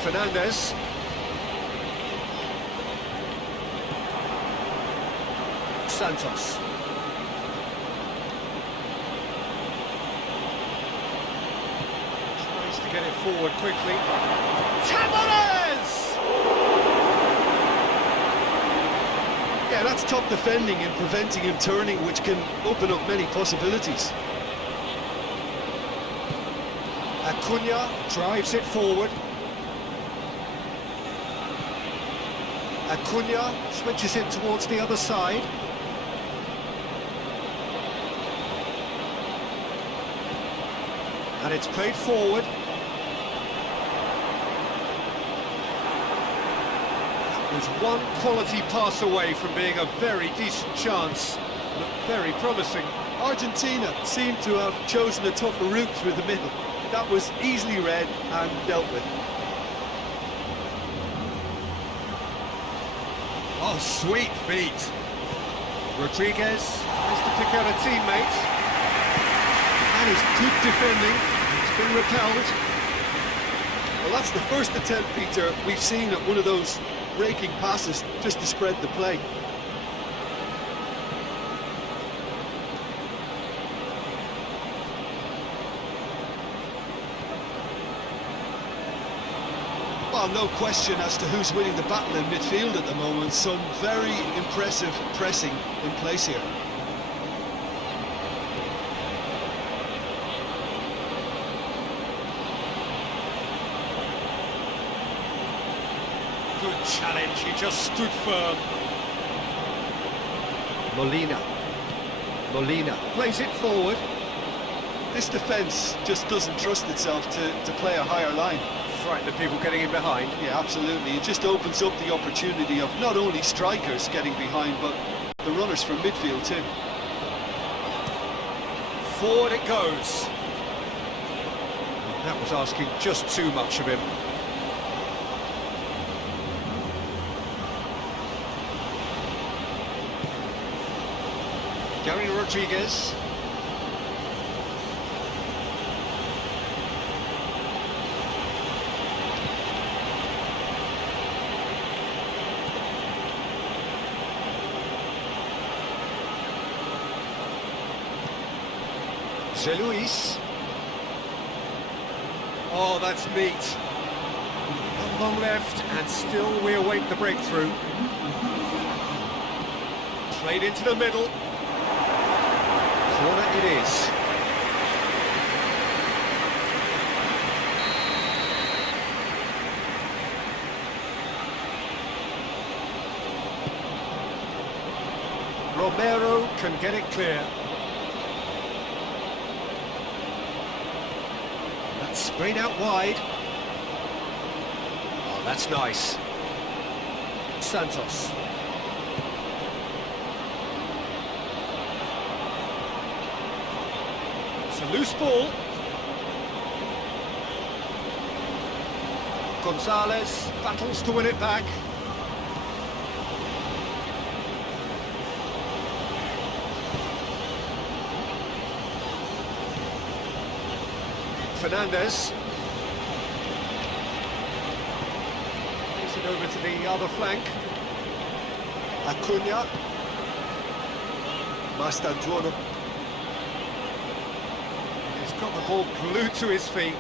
Fernandez. Santos. Tries to get it forward quickly. Tavares! Yeah, that's top defending and preventing him turning, which can open up many possibilities. Acuna drives it forward. Acuna switches it towards the other side. And it's played forward. That was one quality pass away from being a very decent chance. looked very promising. Argentina seemed to have chosen a tougher route through the middle. That was easily read and dealt with. Oh, sweet feet. Rodriguez tries to pick out a teammate. And is good defending. It's been repelled. Well, that's the first attempt, Peter, we've seen at one of those raking passes just to spread the play. Well, no question as to who's winning the battle in midfield at the moment. Some very impressive pressing in place here. Good challenge, he just stood firm. Molina plays it forward. This defence just doesn't trust itself to play a higher line. Frighten the people getting in behind. Yeah, absolutely. It just opens up the opportunity of not only strikers getting behind, but the runners from midfield too. Forward it goes. That was asking just too much of him. Gary Rodriguez. Luis. Oh, that's neat. Not long left, and still we await the breakthrough. Played into the middle. Corner it is. Romero can get it clear. Sprayed out wide. Oh, that's nice. Santos. It's a loose ball. Gonzalez battles to win it back. Fernandez. Takes it over to the other flank. Acuna. Mastantuono. He's got the ball glued to his feet.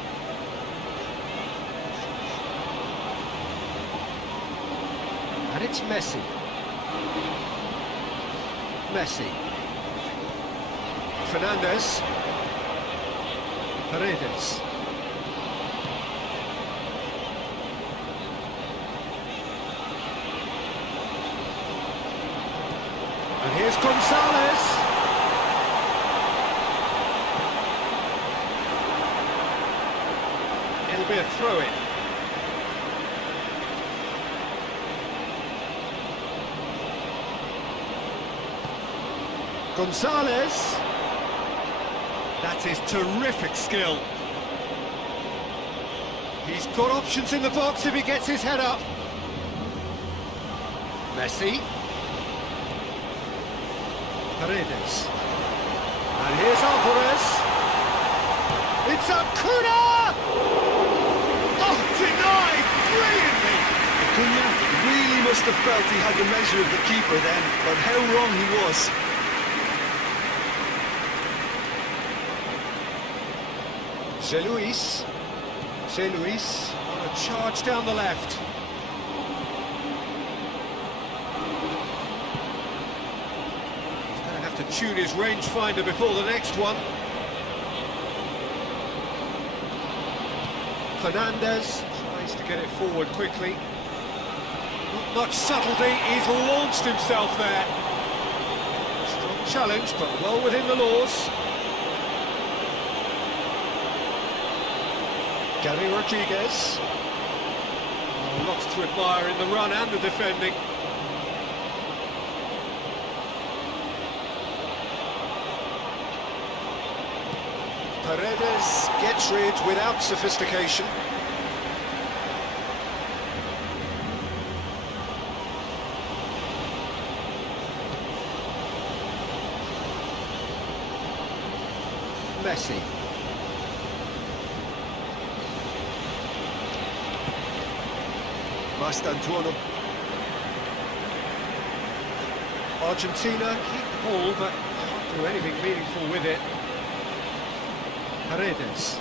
And it's Messi. Fernandez. Paredes. And here's Gonzalez. It'll be a throw-in. Gonzalez. That is terrific skill. He's got options in the box if he gets his head up. Messi. Paredes. And here's Alvarez. It's Acuna! Oh, denied brilliantly! Acuna really must have felt he had the measure of the keeper then, but how wrong he was. Luis on a charge down the left. He's going to have to tune his rangefinder before the next one. Fernandez tries to get it forward quickly. Not much subtlety, he's launched himself there. Strong challenge, but well within the laws. Gary Rodriguez. Oh, lots to admire in the run and the defending. Paredes gets rid without sophistication. Messi. Mastantuono. Argentina keep the ball, but can't do anything meaningful with it. Paredes.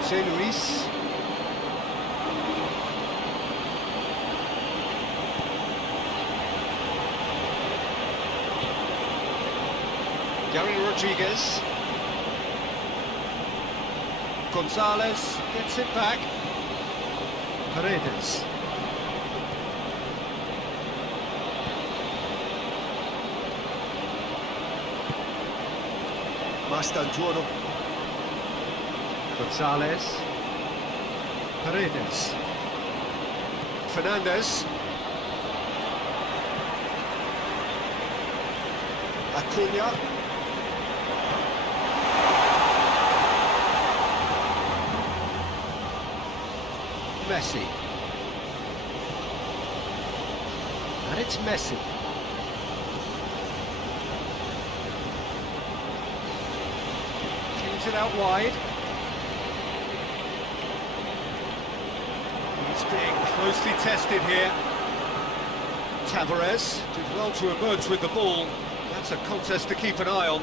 José Luis. Gary Rodriguez. Gonzalez gets it back. Paredes. Mastantuono. Gonzalez. Paredes. Fernandez. Acuna. Messi. And it's Messi. Kings it out wide. He's being closely tested here. Tavares did well to emerge with the ball. That's a contest to keep an eye on.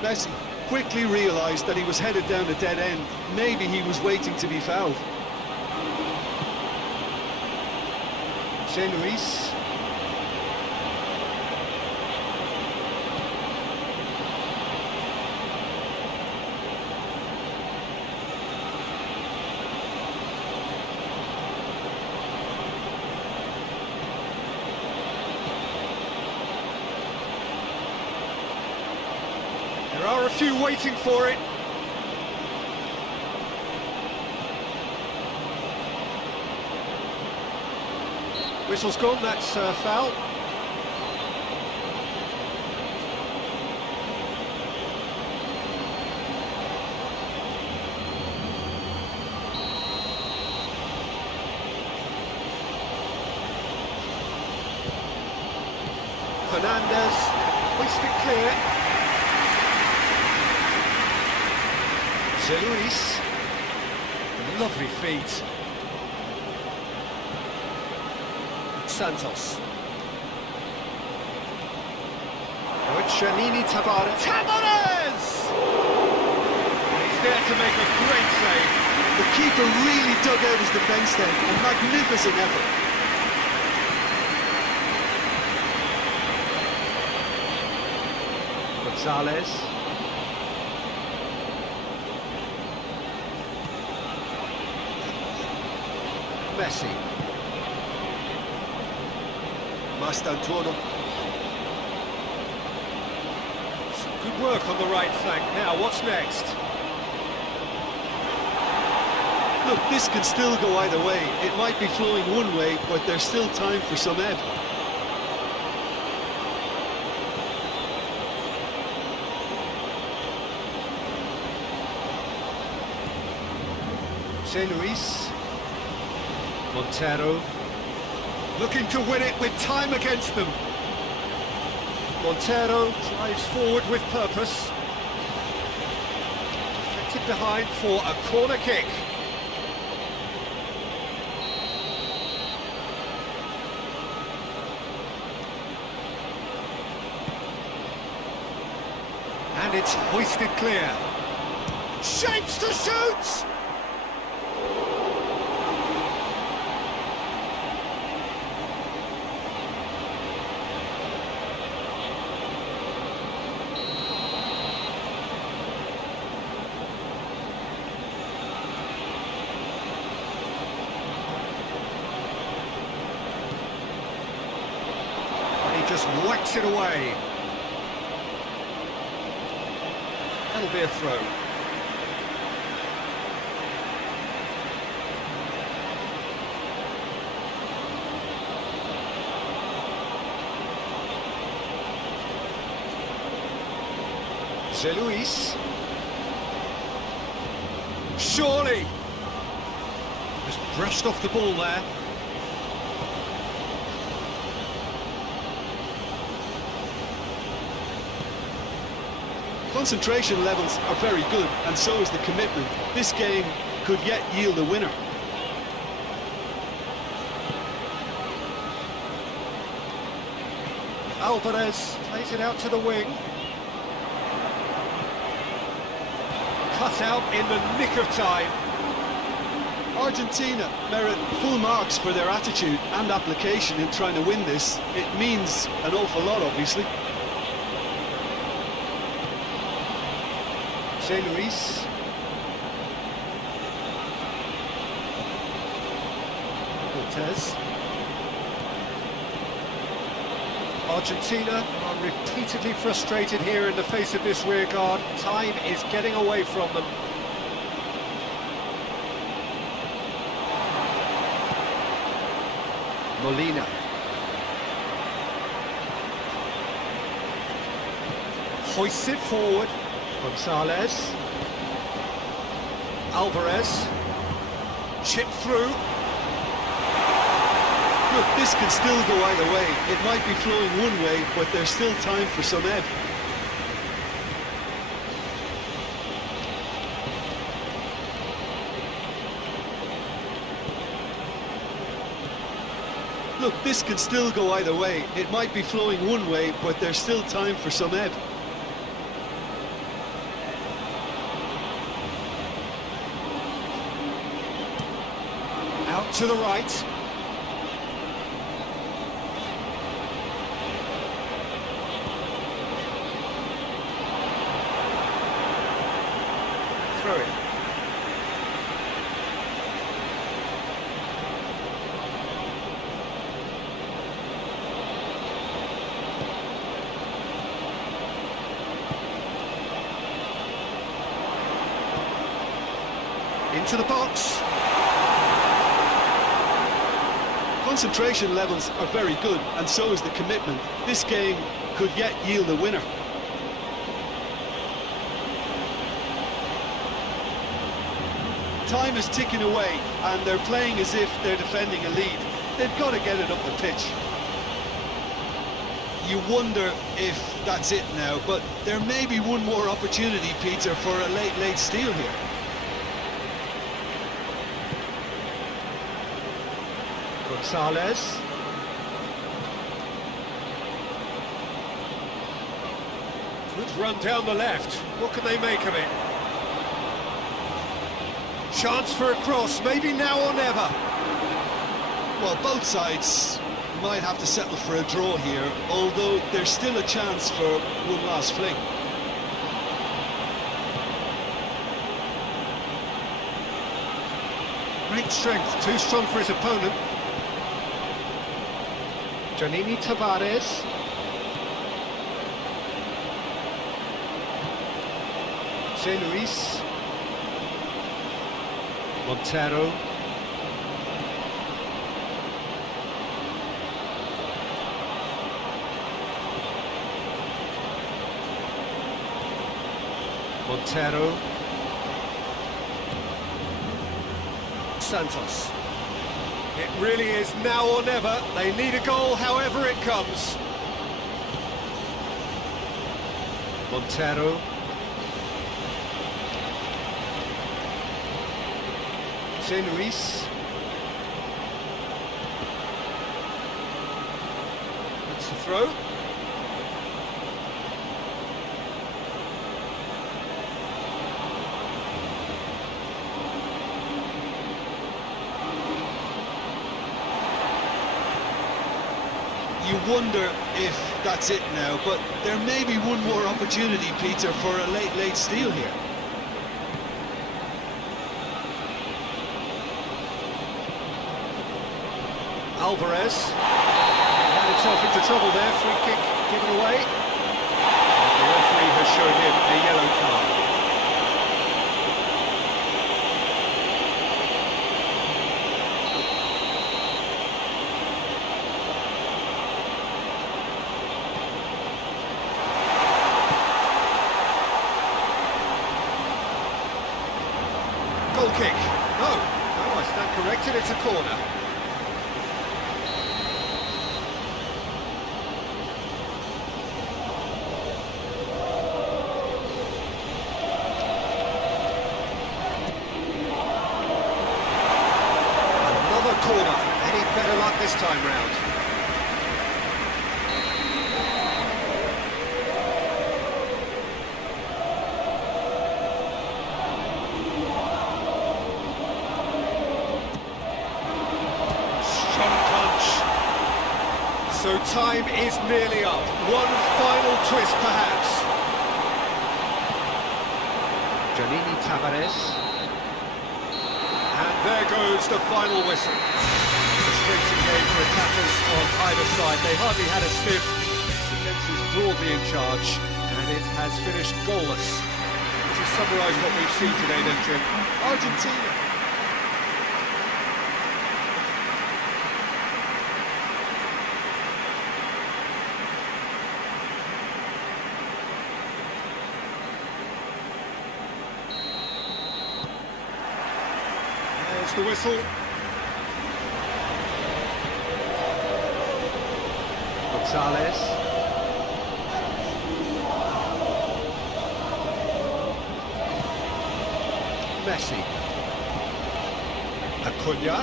Messi quickly realised that he was headed down a dead end. Maybe he was waiting to be fouled. José Luis. There are a few waiting for it. Whistle's gone, that's foul. Fernandez, hoist it clear. José Luis, lovely feet. Santos. Now it's Janini Tavares. Tavares! He's there to make a great save. The keeper really dug out his defence then. A magnificent effort. Gonzalez. Messi. Mastantuono. Some good work on the right flank. Now, what's next? Look, this can still go either way. It might be flowing one way, but there's still time for some ebb. José Luis. Montero. Looking to win it with time against them. Montero drives forward with purpose. Deflected behind for a corner kick. And it's hoisted clear. Shapes to shoot! Just whacks it away. That'll be a throw. Jose Luis. Surely! Just brushed off the ball there. Concentration levels are very good, and so is the commitment. This game could yet yield a winner. Alvarez plays it out to the wing. Cut out in the nick of time. Argentina merit full marks for their attitude and application in trying to win this. It means an awful lot, obviously. Jose Luis. Cortez. Argentina are repeatedly frustrated here in the face of this rear guard. Time is getting away from them. Molina. Hoists it forward. Gonzalez. Alvarez. Chip through. Look, this can still go either way. It might be flowing one way, but there's still time for some ebb. Look, this can still go either way. It might be flowing one way, but there's still time for some ebb. Out to the right. Throw it. Into the box. Concentration levels are very good, and so is the commitment. This game could yet yield a winner. Time is ticking away, and they're playing as if they're defending a lead. They've got to get it up the pitch. You wonder if that's it now, but there may be one more opportunity, Peter, for a late steal here. Gonzalez. Good run down the left. What can they make of it? Chance for a cross, maybe now or never. Well, both sides might have to settle for a draw here, although there's still a chance for one last fling. Great strength, too strong for his opponent. Janini Tavares. Jose Luis. Montero. Montero. Santos. It really is now or never. They need a goal however it comes. Montero. Jose Luis. That's the throw. You wonder if that's it now, but there may be one more opportunity, Peter, for a late steal here. Alvarez. He had himself into trouble there, free kick given away. The referee has shown him a yellow card. kick. No, I stand corrected, it's a corner. Another corner. Any better luck this time round? So time is nearly up. One final twist, perhaps. Janini Tavares. And there goes the final whistle. Frustrating game for attackers on either side. They hardly had a sniff. Defence is broadly in charge, and it has finished goalless. Would you summarise what we've seen today then, Jim? Argentina. There's the whistle. Gonzalez. Messi. Acuna.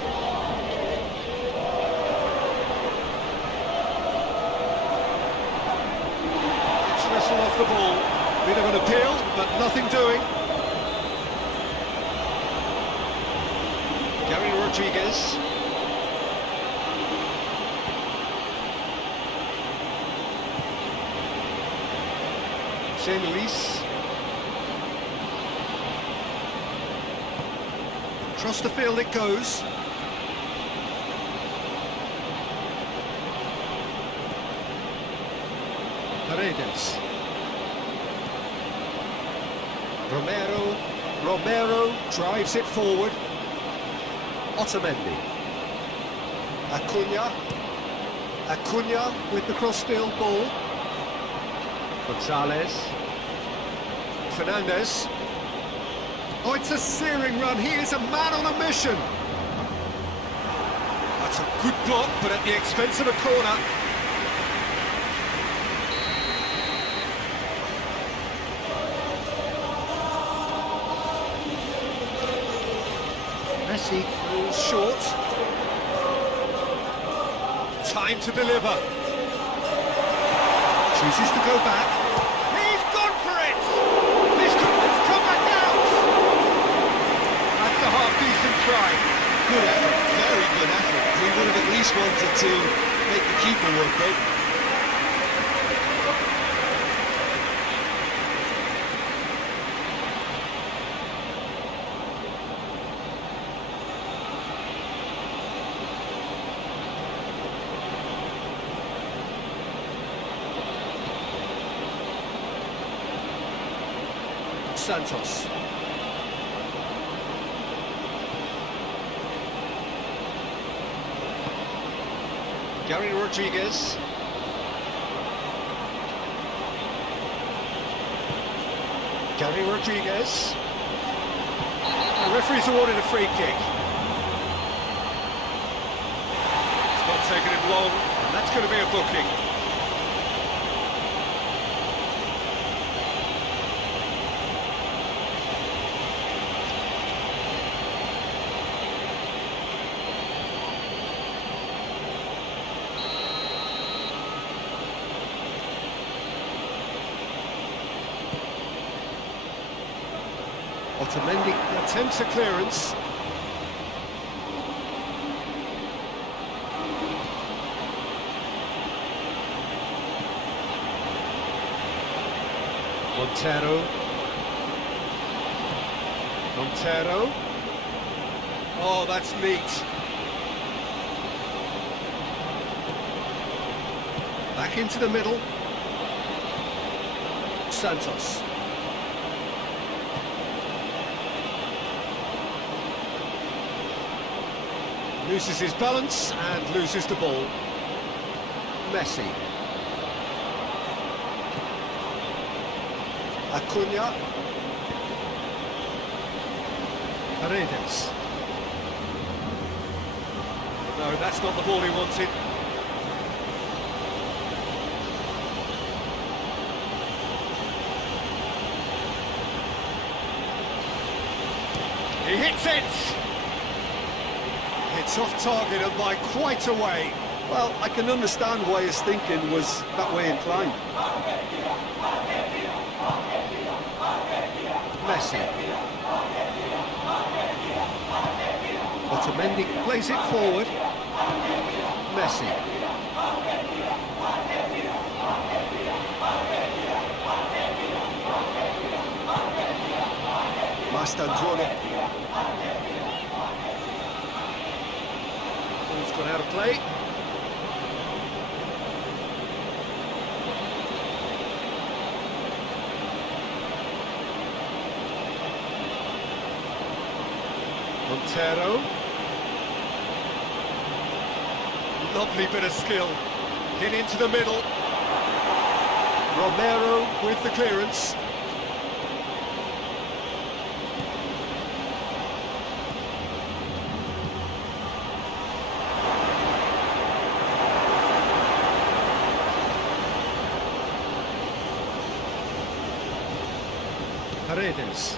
It's wrestled off the ball. Bit of an appeal, but nothing doing. Gary Rodriguez. Jose Luis. Across the field it goes. Paredes. Romero drives it forward. Otamendi. Acuna with the cross-field ball. Gonzalez. Fernandez. Oh, it's a searing run. He is a man on a mission. That's a good block, but at the expense of a corner. Messi falls short. Time to deliver. Chooses to go back. He's gone for it! It's come back out! That's a half-decent try. Good effort, very good effort. He would have at least wanted to make the keeper work, though. Santos. Gary Rodriguez. Gary Rodriguez. The referee's awarded a free kick. It's not taken him long, and that's going to be a booking. Otamendi attempts a clearance. Montero. Oh, that's neat. Back into the middle. Santos. Loses his balance and loses the ball. Messi. Acuna. Paredes. No, that's not the ball he wanted. He hits it! It's off target and by quite a way. Well, I can understand why his thinking was that way inclined. Messi. Otamendi plays it forward. Messi. Mastandrone. Ball's gone out of play. Montero. Lovely bit of skill. Hit into the middle. Romero with the clearance. Paredes.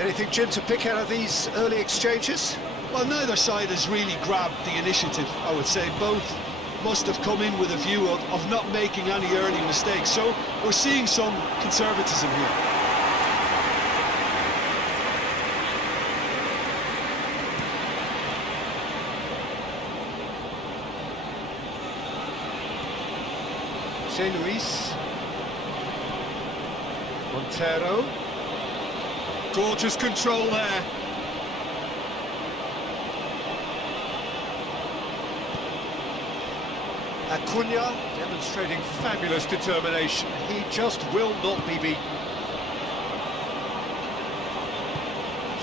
Anything, Jim, to pick out of these early exchanges? Well, neither side has really grabbed the initiative, I would say. Both must have come in with a view of not making any early mistakes. So we're seeing some conservatism here. José Luis. Montero. Gorgeous control there. Acuna demonstrating fabulous determination. He just will not be beaten.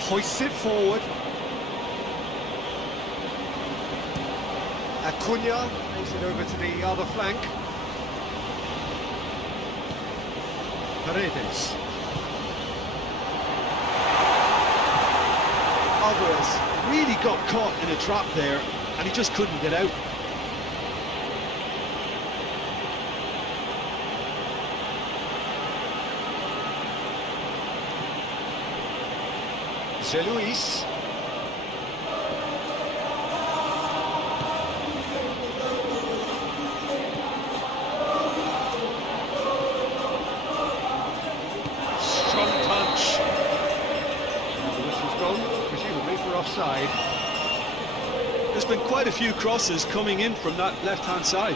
Hoists it forward. Acuna plays it over to the other flank. Paredes. Alvarez really got caught in a trap there, and he just couldn't get out. José Luis. Strong punch. The whistle's gone, presumably for offside. There's been quite a few crosses coming in from that left-hand side.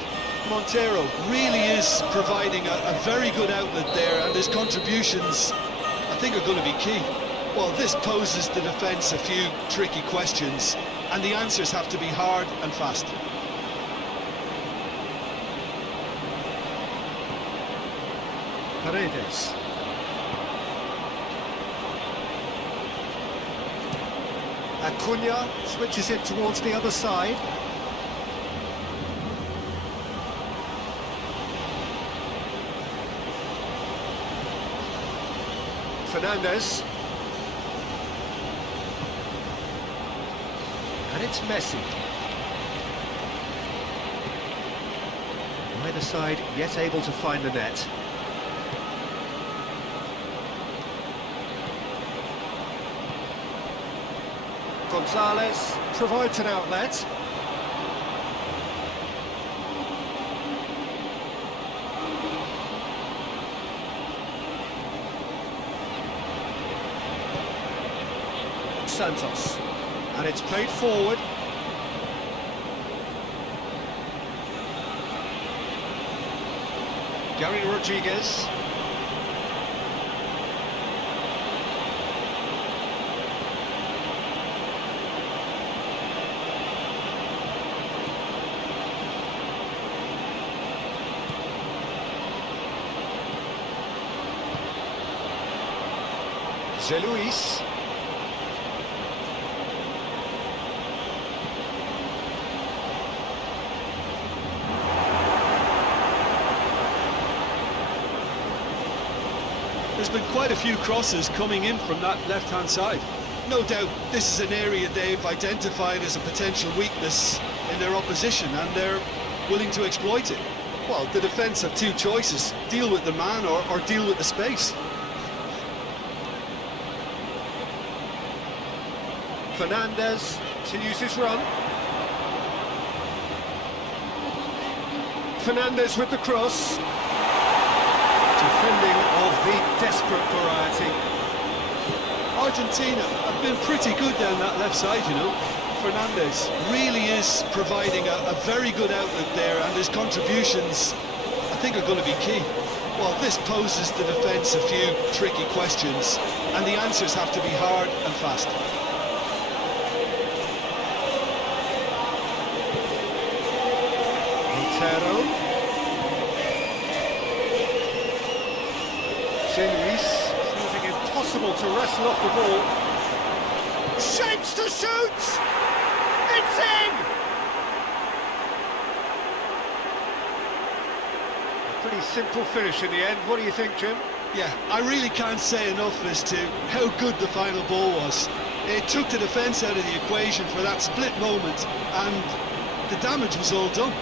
Montero really is providing a very good outlet there, and his contributions, I think, are going to be key. Well, this poses the defence a few tricky questions, and the answers have to be hard and fast. Paredes. Acuna switches it towards the other side. Fernandez. And it's Messi. Neither side yet able to find the net. Gonzalez provides an outlet. Santos. And it's played forward. Gary Rodriguez. José Luis. There's been quite a few crosses coming in from that left-hand side. No doubt this is an area they've identified as a potential weakness in their opposition, and they're willing to exploit it. Well, the defence have two choices: deal with the man or deal with the space. Fernandez continues his run. Fernandez with the cross. Defending of the desperate variety. Argentina have been pretty good down that left side, you know. Fernandez really is providing a very good outlet there, and his contributions, I think, are going to be key. Well, this poses the defence a few tricky questions, and the answers have to be hard and fast. Montero. Luis, proving impossible to wrestle off the ball. Shapes to shoot! It's in! A pretty simple finish in the end. What do you think, Jim? Yeah, I really can't say enough as to how good the final ball was. It took the defence out of the equation for that split moment, and the damage was all done.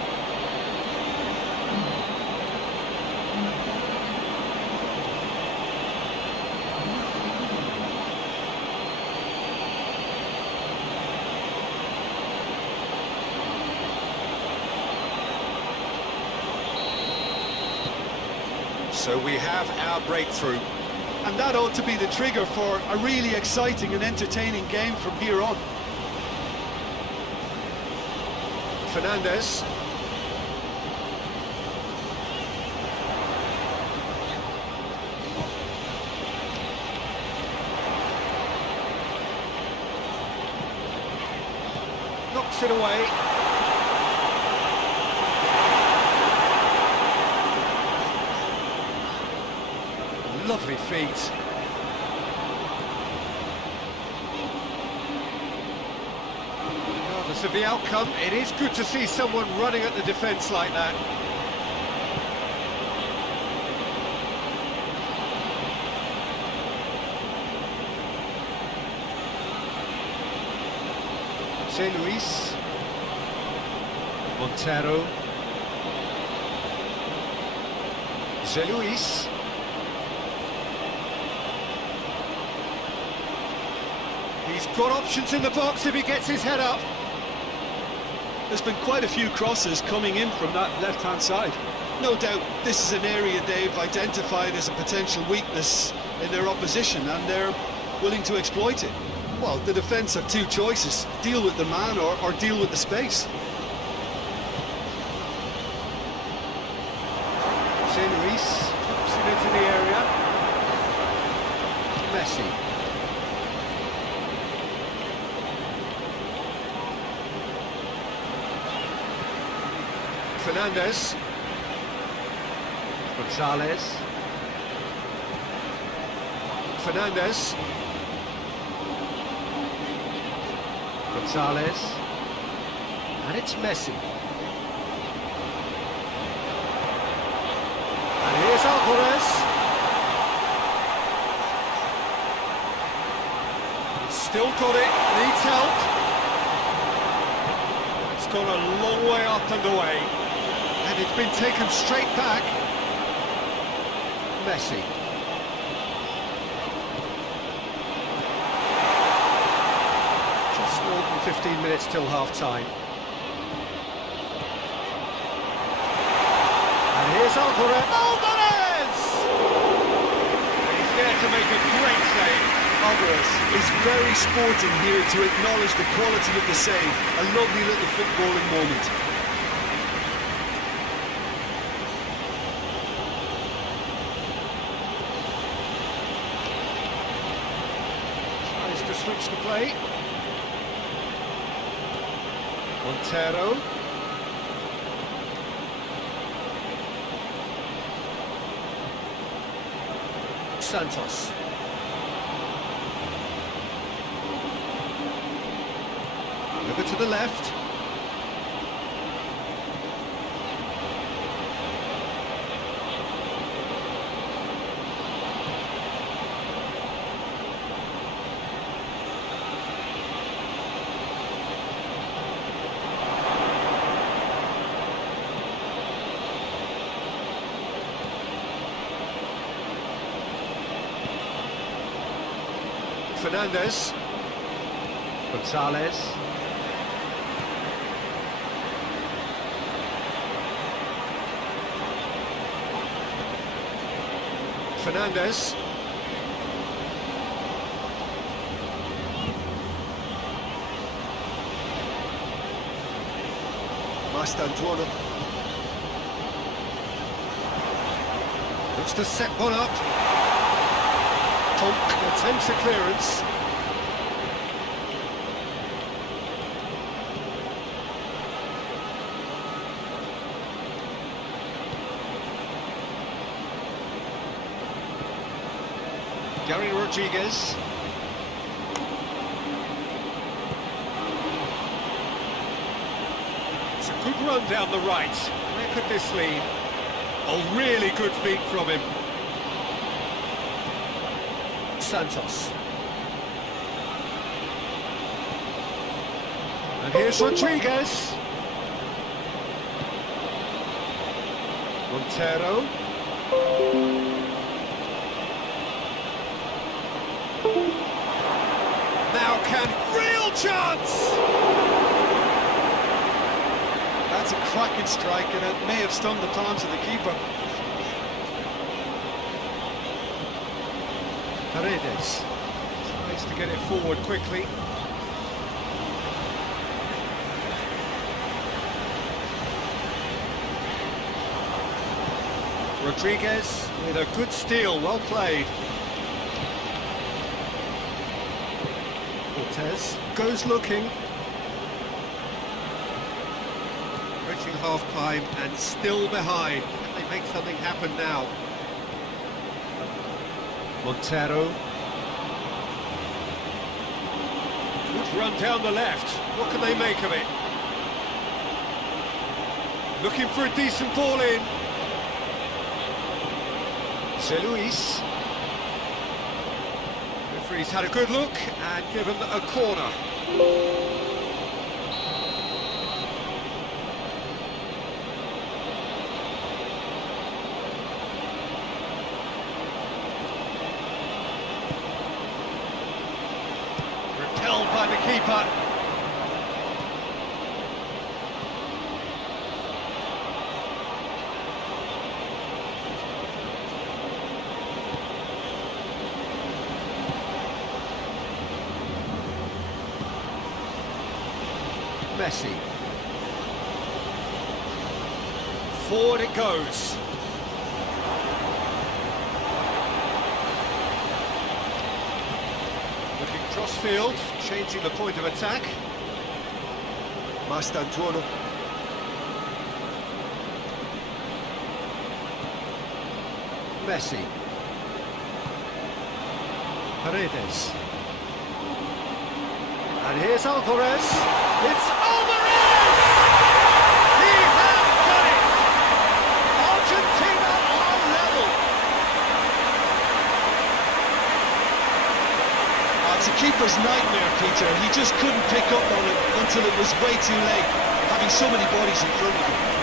So we have our breakthrough. And that ought to be the trigger for a really exciting and entertaining game from here on. Fernandez. Knocks it away. Lovely feet. Regardless of the outcome, it is good to see someone running at the defence like that. Luis. Montero. Luis. He's got options in the box if he gets his head up. There's been quite a few crosses coming in from that left-hand side. No doubt this is an area they've identified as a potential weakness in their opposition, and they're willing to exploit it. Well, the defence have two choices: deal with the man or deal with the space. Luis pops it into the area. Messi. Fernandez. Gonzalez. Fernandez. Gonzalez. And it's Messi. And here's Alvarez. He's still got it, needs help. It's gone a long way up and away. And it's been taken straight back. Messi. Just more than 15 minutes till half-time. And here's Alvarez. Alvarez! He's there to make a great save. Alvarez is very sporting here to acknowledge the quality of the save. A lovely little footballing moment. Tries to switch the play. Montero. Santos. Over to the left. Fernandez. Gonzalez. Fernandez. Mastantuono. Looks to set one up. Tonk attempts a clearance. Gary Rodriguez. It's a good run down the right. Where could this lead? Oh, really good feet from him. Santos. And here's Rodriguez. Montero. Now can real chance! That's a cracking strike, and it may have stung the palms of the keeper. Paredes tries to get it forward quickly. Rodriguez with a good steal, well played. Cortez goes looking. Reaching half-time and still behind. Can they make something happen now? Montero. Good run down the left. What can they make of it? Looking for a decent ball in. Luis. Referee's had a good look and given a corner. Repelled by the keeper. Messi. Forward it goes. Looking cross-field, changing the point of attack. Mastantuono. Messi. Paredes. And here's Alvarez. It's Alvarez! He has done it! Argentina are level. It's a keeper's nightmare, Peter. He just couldn't pick up on it until it was way too late, having so many bodies in front of him.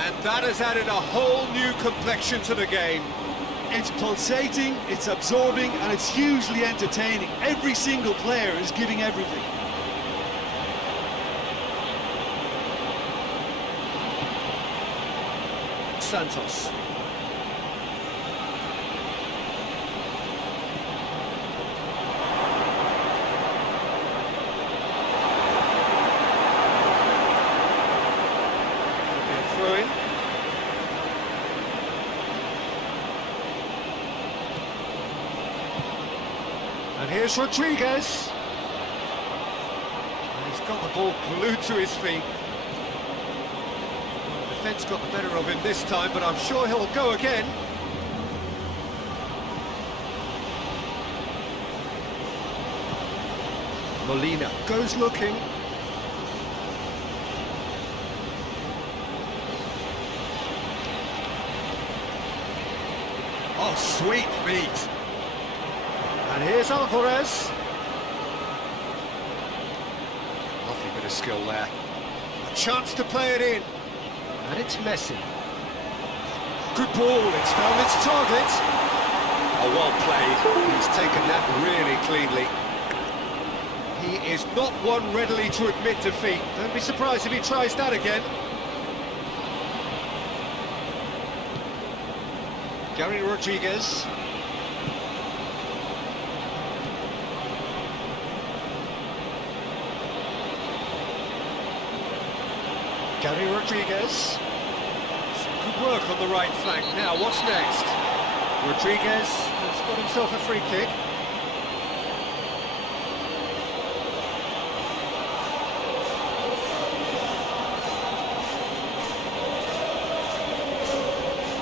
And that has added a whole new complexion to the game. It's pulsating, it's absorbing, and it's hugely entertaining. Every single player is giving everything. Santos. Throw-in. And here's Rodriguez. And he's got the ball glued to his feet. The defence got the better of him this time, but I'm sure he'll go again. Molina goes looking. Oh, sweet feet. And here's Alvarez. Lovely bit of skill there. A chance to play it in. And it's Messi. Good ball, it's found its target. Oh, well played. He's taken that really cleanly. He is not one readily to admit defeat. Don't be surprised if he tries that again. Gary Rodriguez. Gary Rodriguez. Some good work on the right flank. Now, what's next? Rodriguez has got himself a free kick.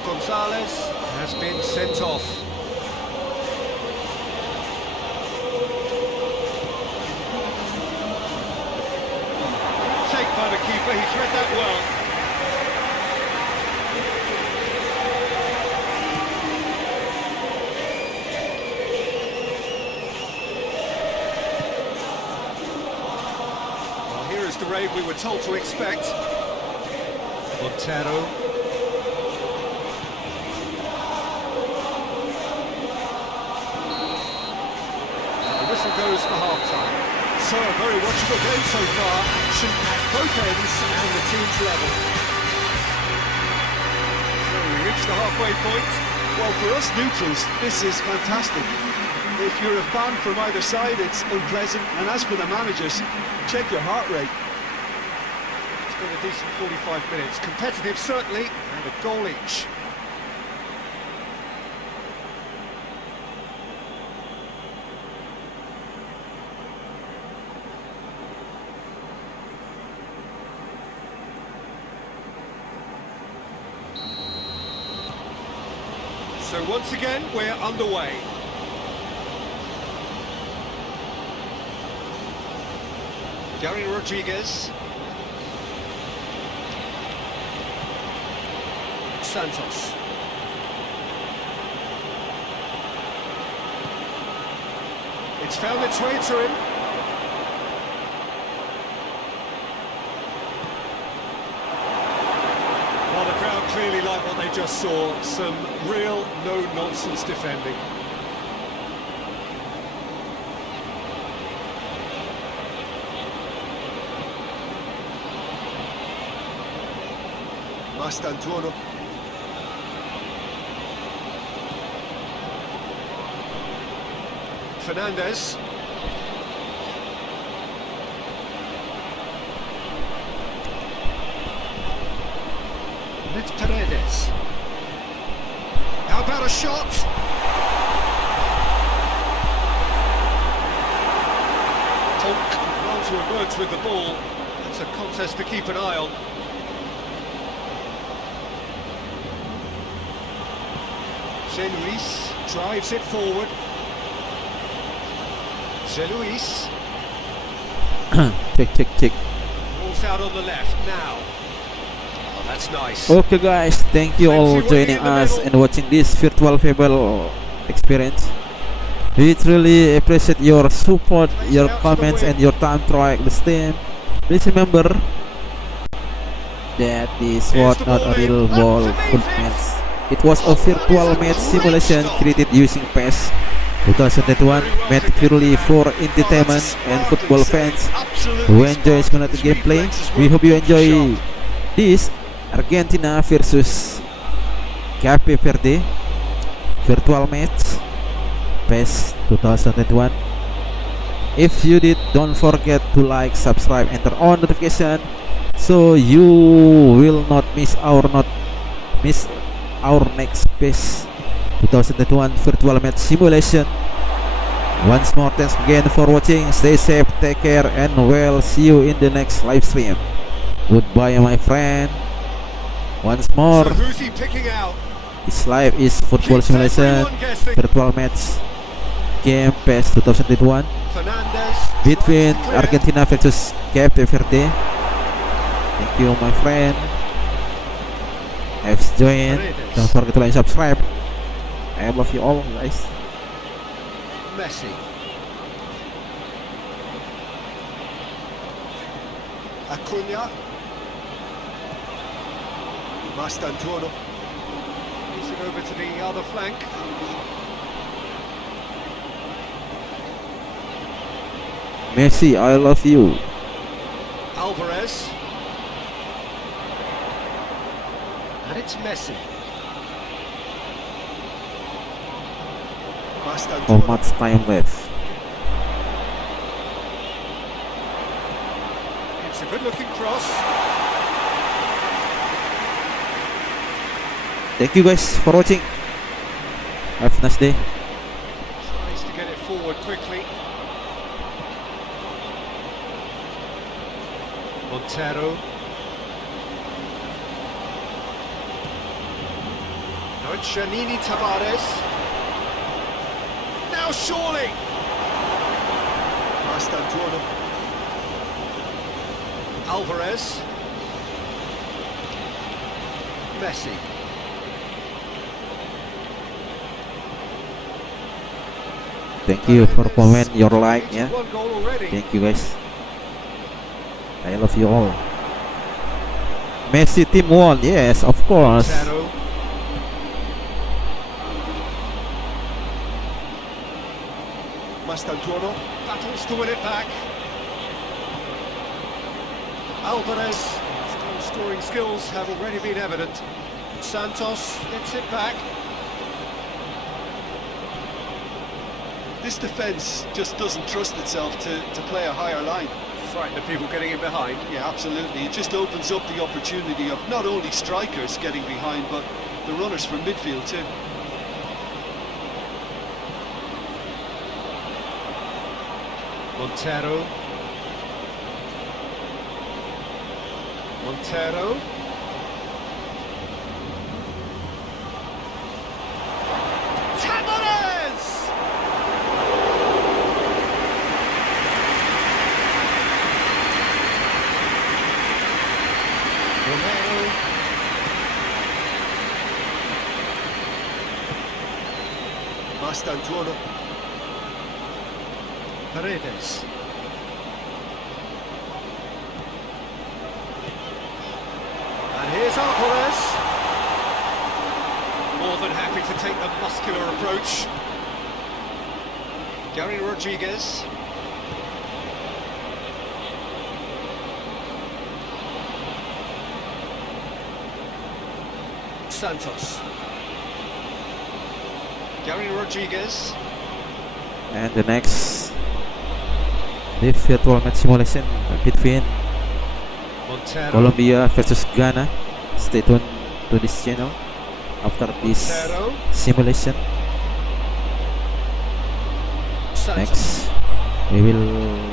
Gonzalez has been sent off. Take by the keeper, he's read that well. Well, here is the raid we were told to expect. Montero. Goes for half-time. So a very watchable game so far. Action at both ends and the team's level. So we reach the halfway point. Well, for us neutrals, this is fantastic. If you're a fan from either side, it's unpleasant. And as for the managers, check your heart rate. It's been a decent 45 minutes. Competitive, certainly, and a goal each. So once again, we're underway. Gary Rodriguez. Santos. It's found its way to him. Well, the crowd clearly like what they just saw. Some real no-nonsense defending. Mastantuono. Fernandez. And it's Paredes. How about a shot? Tonk well to emerge with the ball. That's a contest to keep an eye on. Zé Luis drives it forward. Zé Luis. Check. Ball's out on the left now. Oh, that's nice. Okay guys, thank you all joining us and watching this virtual football experience. We truly appreciate your support, your comments and your time to like this team. Please remember that this was not a real ball full match. It was a virtual match simulation created using PES 2021, made purely for entertainment and football fans who enjoy simulated gameplay. We hope you enjoy this Argentina versus Cape Verde virtual match PES 2021. If you did, don't forget to like, subscribe and turn on notification so you will not miss our next PES 2021 virtual match simulation Once more, thanks again for watching. Stay safe, take care, and we'll see you in the next live stream. Goodbye, my friend. Once more, So who's he picking out? it's live is football Keeps simulation everyone guessing. virtual match game PES 2021 Fernandez between tries to clear. Argentina versus Verde. Thank you, my friend. Have joined. Don't forget to like and subscribe. I love you all, guys. Messi. Acuna. Mastantuono. Moves it over to the other flank. Messi, I love you. Alvarez. And it's Messi. How Mastantuono. much time left? It's a good looking cross. Thank you guys for watching. Have a nice day. Tries to get it forward quickly. Montero. Now it's Giannini Tavares. Now surely. Mastantuono. Alvarez. Messi. Thank you for comment, your like, yeah. One goal already. Thank you guys. I love you all. Messi team won, yes, of course. Montero. Mastantuono. Battles to win it back. Alvarez, goal scoring skills have already been evident. Santos gets it back. This defence just doesn't trust itself to play a higher line. Frightened of people getting in behind. Yeah, absolutely. It just opens up the opportunity of not only strikers getting behind, but the runners from midfield too. Montero. Montero. Tavares! Romero. Mastantuono. Paredes. And here's Alvarez. More than happy to take the muscular approach. Gary Rodriguez. Santos. Gary Rodriguez. And the next the virtual match simulation between Montero. Colombia versus Ghana. Stay tuned to this channel after this Montero. simulation. Santos. Next, we will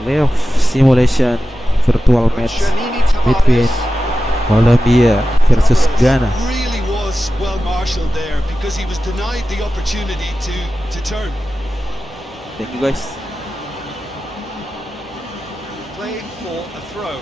leave simulation virtual match Giannini between Tavares. Colombia versus Ghana. Really was well marshalled there because he was denied the opportunity to turn. Thank you guys. Playing for a throw.